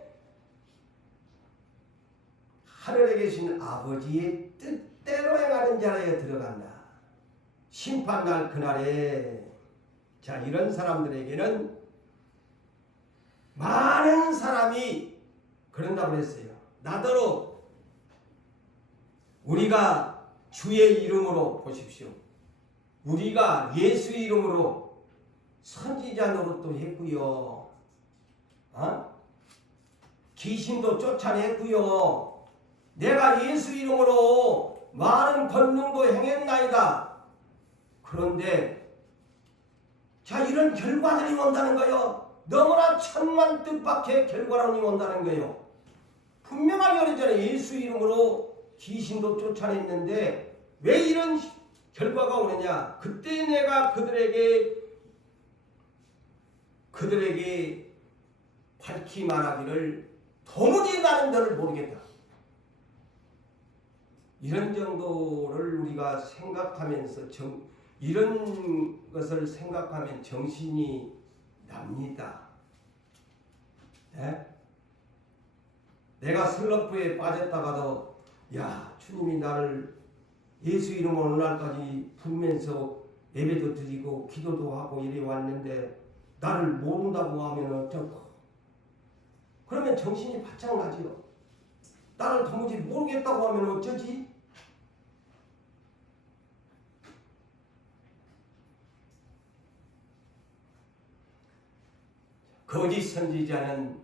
하늘에 계신 아버지의 뜻대로 행하는 자라에 들어간다. 심판날 그날에 자 이런 사람들에게는 많은 사람이 그런다고 했어요. 나더러 우리가 주의 이름으로 보십시오. 우리가 예수 이름으로 선지자 노릇도 했고요. 귀신도 쫓아냈고요. 내가 예수 이름으로 많은 권능도 행했나이다. 그런데 자, 이런 결과들이 온다는 거예요. 너무나 천만 뜻밖의 결과론이 온다는 거예요. 분명하게 그러잖아요. 예수 이름으로 귀신도 쫓아냈는데 왜 이런 결과가 오느냐? 그때 내가 그들에게 밝히 말하기를 도무지 나는 너를 모르겠다. 이런 정도를 우리가 생각하면서 이런 것을 생각하면 정신이 납니다. 네? 내가 슬럼프에 빠졌다가도 야, 주님이 나를 예수 이름으로 오늘날까지 부르면서 예배도 드리고 기도도 하고 이래 왔는데 나를 모른다고 하면 어쩌고. 그러면 정신이 바짝 나지요. 나를 도무지 모르겠다고 하면 어쩌지? 거짓 선지자는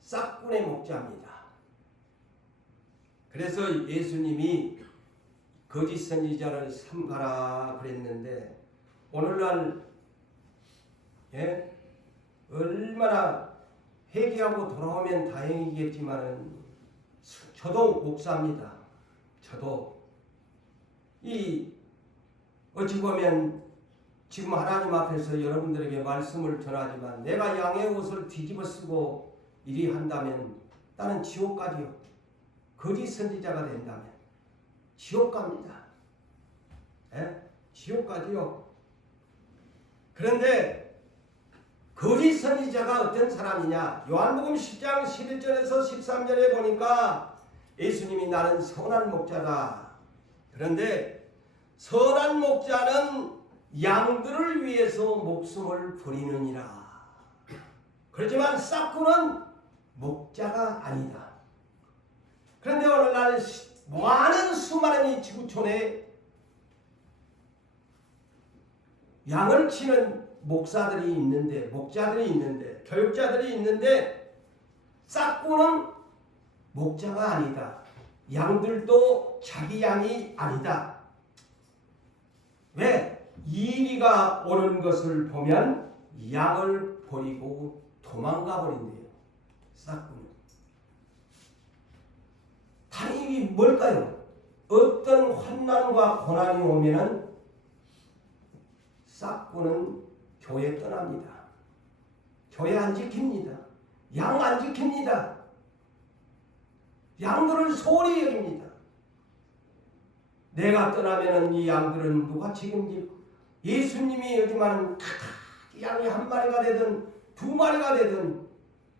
싹군의 목자입니다. 그래서 예수님이 거짓 선지자를 삼가라 그랬는데 오늘날 얼마나 회개하고 돌아오면 다행이겠지만은 저도 목사입니다. 저도 어찌 보면 지금 하나님 앞에서 여러분들에게 말씀을 전하지만 내가 양의 옷을 뒤집어 쓰고 이리 한다면 나는 지옥 가지요. 거짓 선지자가 된다면 지옥 갑니다. 지옥 가지요. 그런데 거짓 선지자가 어떤 사람이냐? 요한복음 10장 11절에서 13절에 보니까 예수님이 나는 선한 목자다. 그런데 선한 목자는 양들을 위해서 목숨을 버리느니라. 그렇지만 싹군은 목자가 아니다. 그런데 오늘날 많은 수많은 이 지구촌에 양을 치는 목사들이 있는데, 목자들이 있는데, 교육자들이 있는데 싹군은 목자가 아니다. 양들도 자기 양이 아니다. 왜? 이리가 오는 것을 보면 양을 버리고 도망가 버린대요. 싹군은. 다행히 뭘까요? 어떤 환난과 고난이 오면은 싹군은 교회 떠납니다. 교회 안 지킵니다. 양 안 지킵니다. 양들을 소홀히 여깁니다. 내가 떠나면은 이 양들은 누가 책임지고? 예수님이 여기만 양이 한 마리가 되든 두 마리가 되든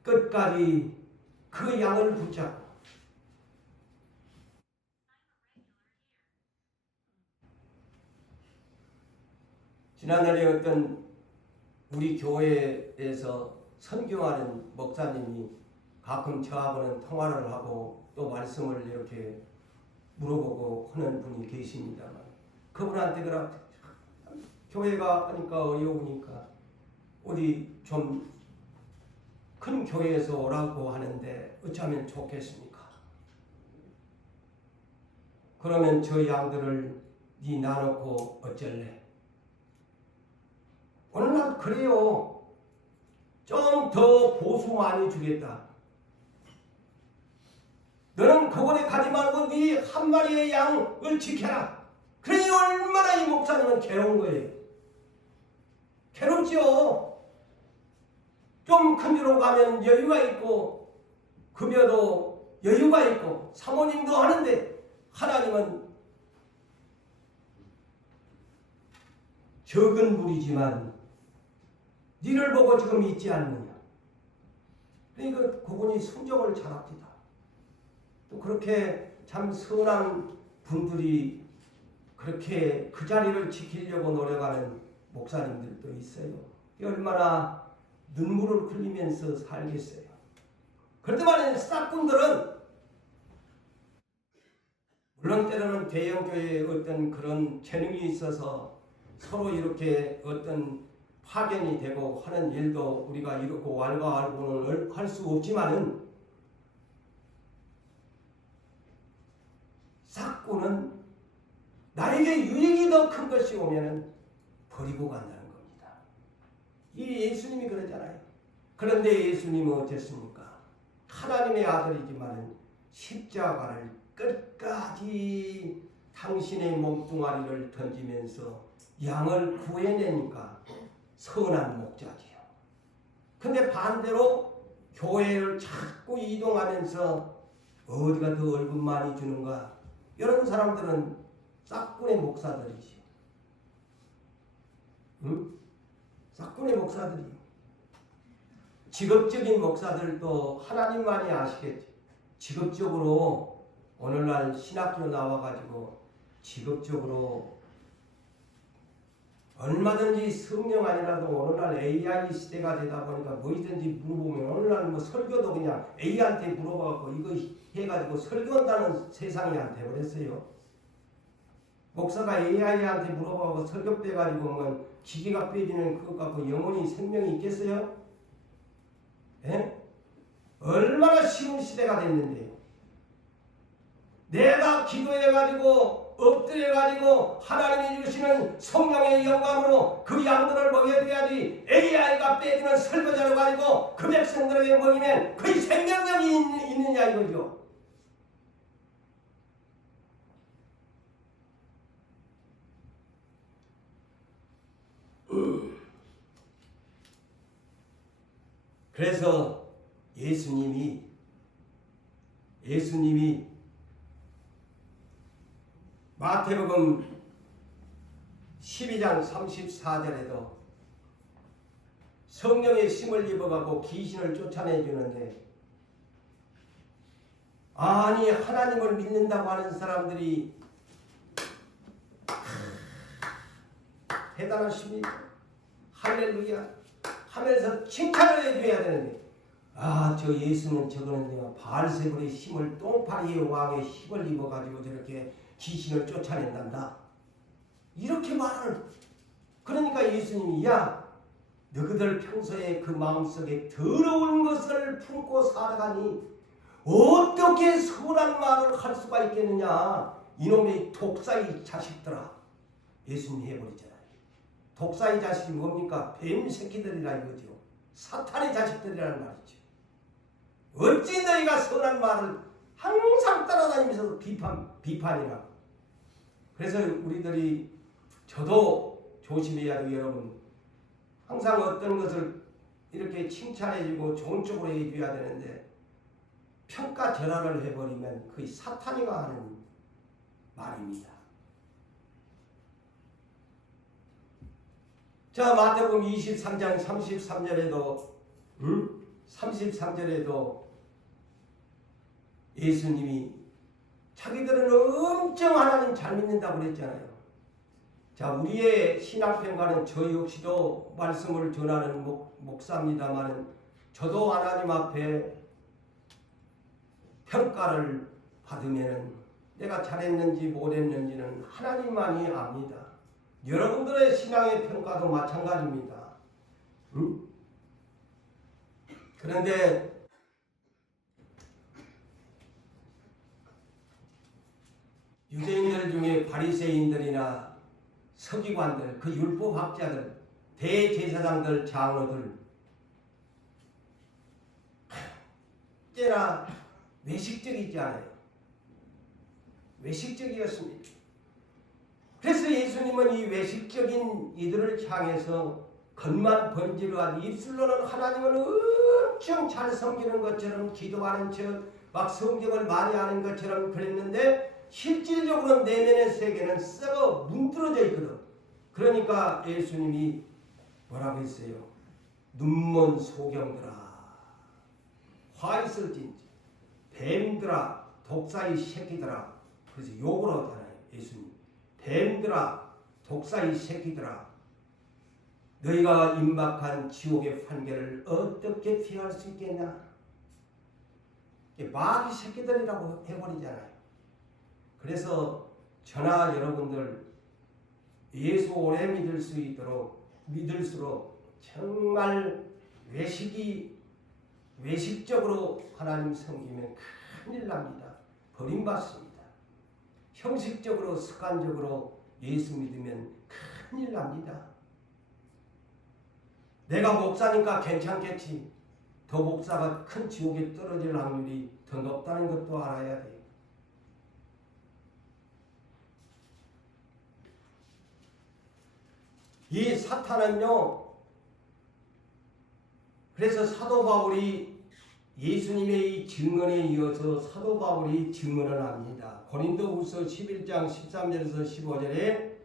끝까지 그 양을 붙잡고 지난날에 어떤 우리 교회에서 선교하는 목사님이 가끔 저하고는 통화를 하고 또 말씀을 이렇게 물어보고 하는 분이 계십니다만 그분한테 교회가 하니까 어려우니까 어디 좀 큰 교회에서 오라고 하는데 어쩌면 좋겠습니까? 그러면 저 양들을 네 나놓고 어쩔래? 오늘날 그래요. 좀 더 보수 많이 주겠다. 너는 그곳에 가지 말고 네 한 마리의 양을 지켜라. 그러니 얼마나 이 목사님은 괴로운 거예요. 괴롭죠. 좀 큰 데로 가면 여유가 있고 급여도 여유가 있고 사모님도 하는데 하나님은 적은 물이지만 니를 보고 지금 있지 않느냐. 그러니까 그분이 순종을 잘합니다. 또 그렇게 참 선한 분들이 그렇게 그 자리를 지키려고 노력하는 목사님들도 있어요. 얼마나 눈물을 흘리면서 살겠어요. 그렇지만 싹군들은 물론 때로는 대형교회에 어떤 그런 재능이 있어서 서로 이렇게 어떤 파견이 되고 하는 일도 우리가 이렇고 왈가왈부는 할 수 없지만은 싹고는 나에게 유익이 더 큰 것이 오면은 버리고 간다는 겁니다. 이 예수님이 그러잖아요. 그런데 예수님은 어땠습니까? 하나님의 아들이지만은 십자가를 끝까지 당신의 몸뚱아리를 던지면서 양을 구해내니까 선한 목자지요. 근데 반대로 교회를 자꾸 이동하면서 어디가 더 얼굴 많이 주는가? 이런 사람들은 싹군의 목사들이지요. 응? 싹군의 목사들이요. 직업적인 목사들도 하나님만이 아시겠지. 직업적으로 오늘날 신학교 나와가지고 직업적으로 얼마든지 성령 아니라도 오늘날 AI 시대가 되다 보니까 뭐든지 물어보면 오늘날 뭐 설교도 그냥 AI한테 물어봐갖고 이거 해가지고 설교한다는 세상이 안 돼버렸어요. 목사가 AI한테 물어봐갖고 설교 빼가지고 뭐 기계가 빼지는 그것 갖고 영혼이 생명이 있겠어요? 예? 얼마나 쉬운 시대가 됐는데요. 내가 기도해가지고 엎드려가지고 하나님이 주시는 성령의 영감으로 그 양들을 먹여줘야지 AI가 빼주는 설거지를 가지고 그 백성들에게 먹이면 그의 생명력이 있느냐 이거죠. 그래서 예수님이 마태복음 12장 34절에도 성령의 힘을 입어가고 귀신을 쫓아내주는데 아니 하나님을 믿는다고 하는 사람들이 대단하십니다. 할렐루야 하면서 칭찬을 해줘야 되는데 저 예수는 저거는 바알세불의 힘을 똥파리의 왕의 힘을 입어가지고 저렇게 귀신을 쫓아낸단다. 이렇게 말을 그러니까 예수님이 너희들 평소에 그 마음속에 더러운 것을 품고 살아가니 어떻게 선한 말을 할 수가 있겠느냐. 이놈의 독사의 자식들아. 예수님이 해버리잖아요. 독사의 자식이 뭡니까? 뱀 새끼들이라 이거죠. 사탄의 자식들이라는 말이죠. 어찌 너희가 선한 말을 항상 따라다니면서 비판이라. 그래서 우리들이 저도 조심해야 돼요, 여러분. 항상 어떤 것을 이렇게 칭찬해주고 좋은 쪽으로 해줘야 되는데 평가절하를 해버리면 그게 사탄이가 하는 말입니다. 자, 마태복음 23장 33절에도 예수님이 자기들은 엄청 하나님 잘 믿는다고 그랬잖아요. 자, 우리의 신앙평가는 저 역시도 말씀을 전하는 목사입니다만 저도 하나님 앞에 평가를 받으면 내가 잘했는지 못했는지는 하나님만이 압니다. 여러분들의 신앙의 평가도 마찬가지입니다. 그런데 유대인들 중에 바리새인들이나 서기관들, 그 율법학자들, 대제사장들, 장로들 꽤나 외식적이지 않아요. 외식적이었습니다. 그래서 예수님은 이 외식적인 이들을 향해서 겉만 번지르한 입술로는 하나님을 엄청 잘 섬기는 것처럼 기도하는 척, 막 성경을 많이 아는 것처럼 그랬는데 실질적으로 내면의 세계는 썩어 문드러져 있거든. 그러니까 예수님이 뭐라고 했어요? 눈먼 소경들아, 화 있을진지, 뱀들아, 독사의 새끼들아. 그래서 욕을 하잖아요, 예수님. 뱀들아, 독사의 새끼들아, 너희가 임박한 지옥의 판결을 어떻게 피할 수 있겠나? 마귀 새끼들이라고 해버리잖아요. 그래서 저나 여러분들 예수 오래 믿을수록 정말 외식적으로 하나님 섬기면 큰일 납니다. 버림받습니다. 형식적으로 습관적으로 예수 믿으면 큰일 납니다. 내가 목사니까 괜찮겠지. 더 목사가 큰 지옥에 떨어질 확률이 더 높다는 것도 알아야 돼요. 이 사탄은요, 그래서 사도 바울이 예수님의 이 증언에 이어서 사도 바울이 증언을 합니다. 고린도후서 11장 13절에서 15절에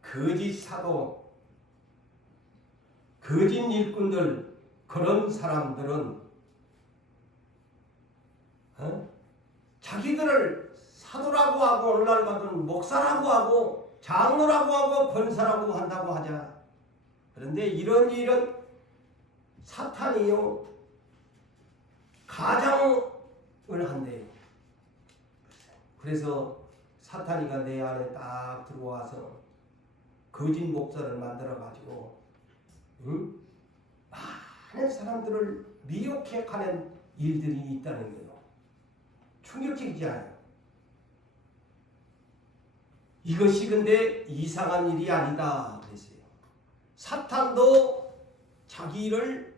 거짓 사도, 거짓 일꾼들, 그런 사람들은 자기들을 사도라고 하고 오늘날 같은 목사라고 하고 장로라고 하고 권사라고 한다고 하자. 그런데 이런 일은 사탄이요 가장을 한대요. 그래서 사탄이가 내 안에 딱 들어와서 거짓 목사를 만들어 가지고 많은 사람들을 미혹해 가는 일들이 있다는 거예요. 충격적이지 않아요? 이것이 근데 이상한 일이 아니다 그랬어요. 사탄도 자기를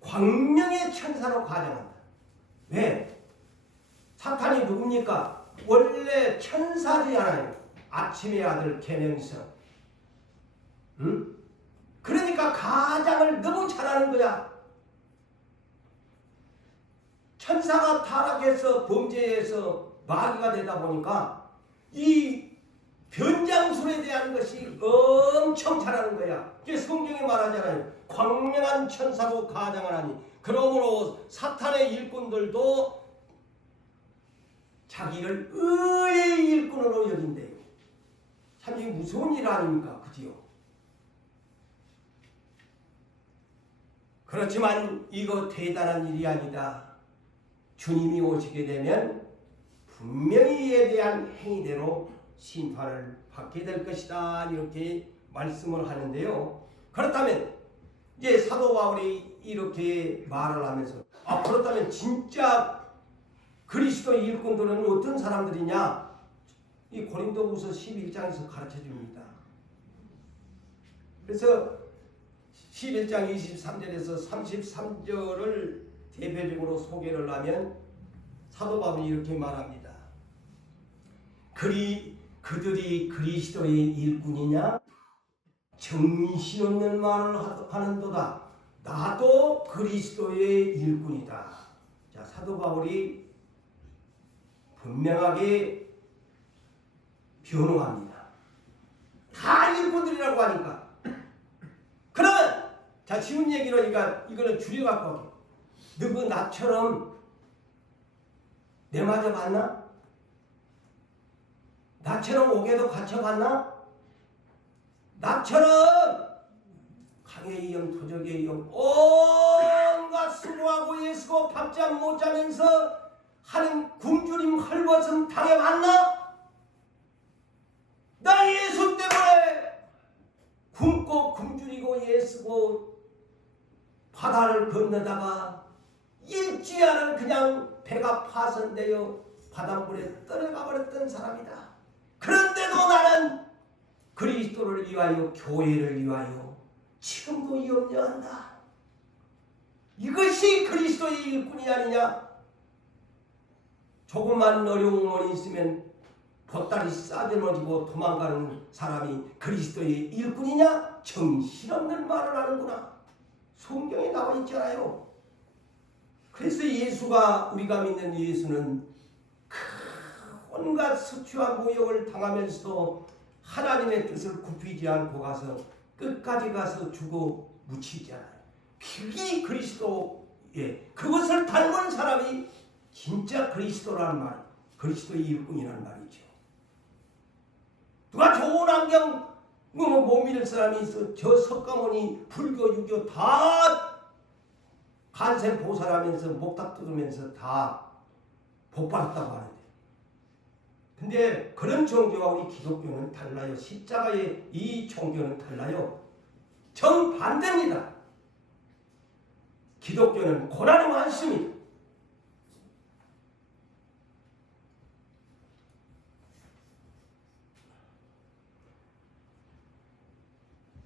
광명의 천사로 가장한다. 왜? 사탄이 누굽니까? 원래 천사잖아요. 아침의 아들 계명성. 그러니까 가장을 너무 잘하는 거야. 천사가 타락해서 범죄해서 마귀가 되다 보니까 이 변장술에 대한 것이 엄청 잘하는 거야. 이게 성경에 말하잖아요. 광명한 천사로 가장을 하니. 그러므로 사탄의 일꾼들도 자기를 의의 일꾼으로 여긴대요. 참 이게 무서운 일 아닙니까? 그지요? 그렇지만 이거 대단한 일이 아니다. 주님이 오시게 되면 분명히 이에 대한 행위대로 심판을 받게 될 것이다. 이렇게 말씀을 하는데요. 그렇다면 이제 사도 바울이 이렇게 말을 하면서 그렇다면 진짜 그리스도의 일꾼들은 어떤 사람들이냐? 이 고린도후서 11장에서 가르쳐 줍니다. 그래서 11장 23절에서 33절을 대표적으로 소개를 하면 사도 바울이 이렇게 말합니다. 그들이 그리스도의 일꾼이냐? 정신없는 말을 하는도다. 나도 그리스도의 일꾼이다. 자, 사도 바울이 분명하게 변호합니다. 다 일꾼들이라고 하니까. 그러면 자, 쉬운 얘기로니까 이거는 줄여갖고 하게. 너 그 나처럼 내 맞아 봤나? 나처럼 옥에도 갇혀갔나? 나처럼 강의 위험, 도적의 위험, 온갖 수고하고 예수고 밥잠 못 자면서 하는 굶주림 헐벗음 당해봤나? 나 예수 때문에 굶고 굶주리고 예수고 바다를 건너다가 일주일은 그냥 배가 파손되어 바닷물에 떨어가 버렸던 사람이다. 그런데도 나는 그리스도를 위하여 교회를 위하여 지금도 염려한다. 이것이 그리스도의 일꾼이 아니냐? 조금만 어려움이 있으면 보따리 싸져놓지고 도망가는 사람이 그리스도의 일꾼이냐? 정신없는 말을 하는구나. 성경에 나와 있잖아요. 그래서 예수가, 우리가 믿는 예수는 온갖 수치와 모욕을 당하면서도 하나님의 뜻을 굽히지 않고 가서 끝까지 가서 죽어 묻히잖아요. 그게 그리스도의, 그것을 닮은 사람이 진짜 그리스도라는 말, 그리스도의 일꾼이라는 말이죠. 누가 좋은 안경 못 믿을 사람이 있어. 저 석가모니, 불교, 유교 다 간생 보살하면서 목탁 뜯으면서 다 복 받았다고 하는데 근데 그런 종교와 우리 기독교는 달라요. 십자가의 이 종교는 달라요. 정반대입니다. 기독교는 고난이 많습니다.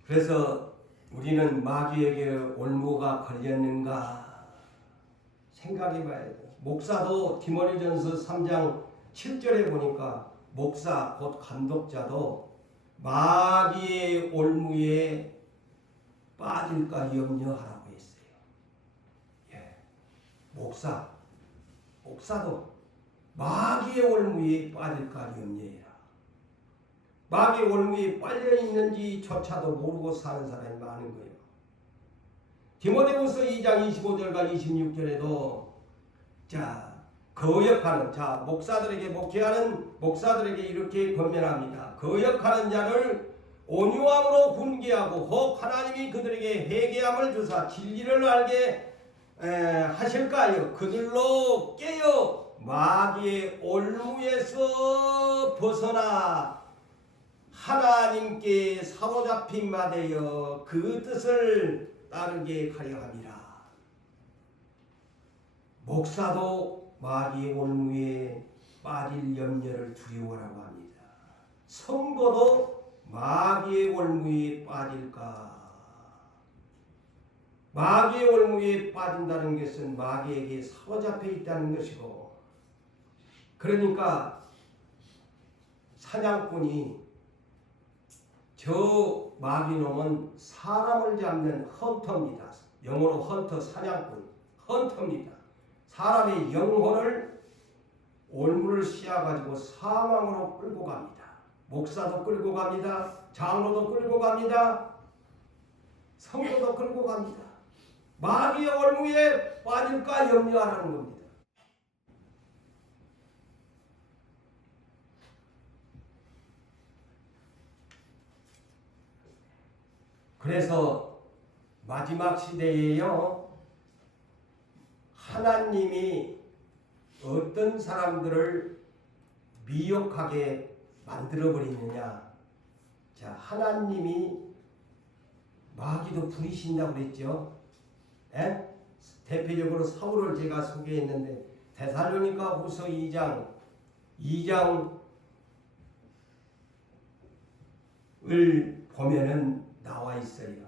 그래서 우리는 마귀에게 올무가 걸렸는가 생각해 봐야 돼요. 목사도 디모데전서 3장 7절에 보니까 목사 곧 감독자도 마귀의 올무에 빠질까 염려하라고 했어요. 예. 목사도 마귀의 올무에 빠질까 염려해라. 마귀의 올무에 빨려 있는지조차도 모르고 사는 사람이 많은 거예요. 디모데후서 2장 25절과 26절에도 거역하는 목사들에게 목회하는 목사들에게 이렇게 권면합니다. 거역하는 자를 온유함으로 훈계하고 혹 하나님이 그들에게 회개함을 주사 진리를 알게 하실까요? 그들로 깨어 마귀의 올무에서 벗어나 하나님께 사로잡힌 바 되어 그 뜻을 따르게 하려 함이라. 목사도 마귀의 올무에 빠질 염려를 두려워라고 합니다. 성도도 마귀의 올무에 빠질까? 마귀의 올무에 빠진다는 것은 마귀에게 사로잡혀 있다는 것이고, 그러니까 사냥꾼이 저 마귀놈은 사람을 잡는 헌터입니다. 영어로 헌터, 사냥꾼, 헌터입니다. 사람의 영혼을 올무를 씌워가지고 사망으로 끌고 갑니다. 목사도 끌고 갑니다. 장로도 끌고 갑니다. 성도도 끌고 갑니다. 마귀의 올무에 빠질까 염려하라는 겁니다. 그래서 마지막 시대에요, 하나님이 어떤 사람들을 미혹하게 만들어버리느냐. 하나님이 마귀도 부리신다고 그랬죠. 대표적으로 사울을 제가 소개했는데 데살로니가 후서 2장을 보면은 나와 있어요.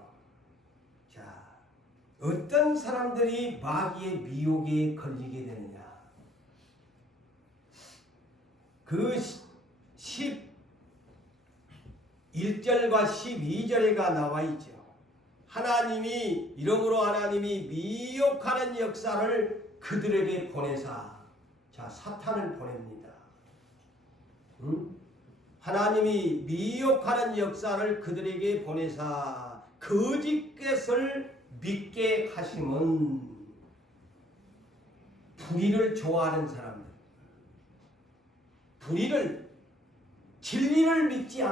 어떤 사람들이 마귀의 미혹에 걸리게 되느냐. 그 11절과 12절에가 나와 있죠. 이러므로 하나님이 미혹하는 역사를 그들에게 보내사. 사탄을 보냅니다. 하나님이 미혹하는 역사를 그들에게 보내사 거짓것을 믿게 하심은 불의를 좋아하는 사람들, 진리를 믿지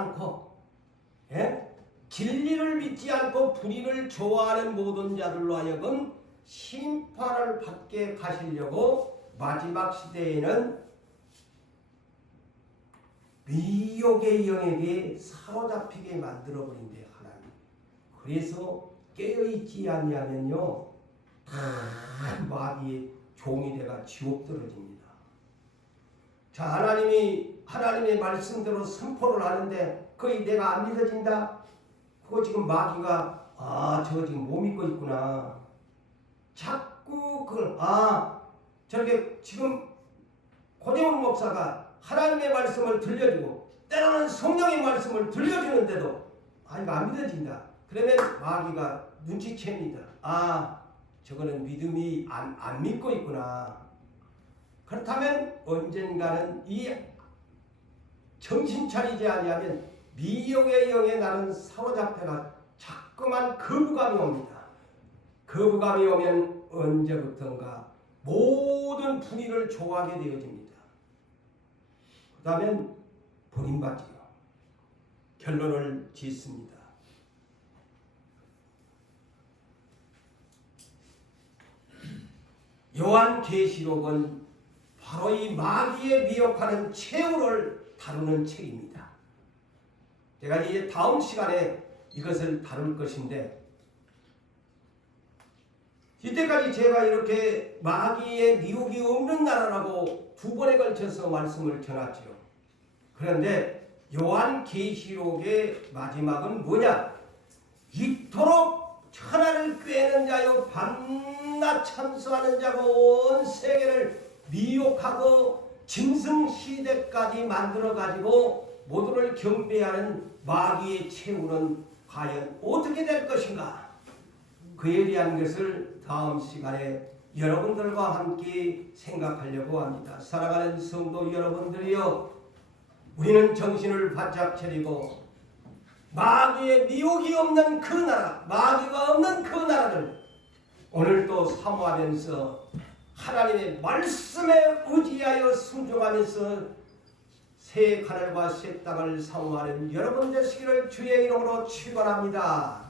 않고 불의를 좋아하는 모든 자들로 하여금 심판을 받게 하시려고 마지막 시대에는 미혹의 영에게 사로잡히게 만들어버린대 하나님. 그래서 깨어있지 아니하면요 마귀의 종이 돼가 지옥 떨어집니다. 하나님의 말씀대로 선포를 하는데 거의 내가 안 믿어진다. 그거 지금 마귀가 저거 지금 못 믿고 있구나. 자꾸 저렇게 지금 고대훈 목사가 하나님의 말씀을 들려주고 때로는 성령의 말씀을 들려주는데도 이거 안 믿어진다. 그러면 마귀가 눈치챕니다. 저거는 믿음이 안 믿고 있구나. 그렇다면 언젠가는 이 정신 차리지 아니하면 미혹의 영에 나는 사로잡혀가 자꾸만 거부감이 옵니다. 거부감이 오면 언제부턴가 모든 불의를 좋아하게 되어집니다. 그 다음엔 버림받지요. 결론을 짓습니다. 요한계시록은 바로 이 마귀에 미혹하는 최후를 다루는 책입니다. 제가 이제 다음 시간에 이것을 다룰 것인데, 이때까지 제가 이렇게 마귀의 미혹이 없는 나라라고 두 번에 걸쳐서 말씀을 전하지요. 그런데 요한계시록의 마지막은 뭐냐? 이토록 천하를 꿰는 자요 밤낮 참수하는 자고 온 세계를 미혹하고 짐승시대까지 만들어가지고 모두를 경배하는 마귀의 최후는 과연 어떻게 될 것인가? 그에 대한 것을 다음 시간에 여러분들과 함께 생각하려고 합니다. 사랑하는 성도 여러분들이여, 우리는 정신을 바짝 차리고 마귀의 미혹이 없는 그 나라, 마귀가 없는 그 나라를 오늘도 사모하면서 하나님의 말씀에 의지하여 순종하면서 새 하늘과 새 땅을 사모하는 여러분 되시기를 주의 이름으로 축원합니다.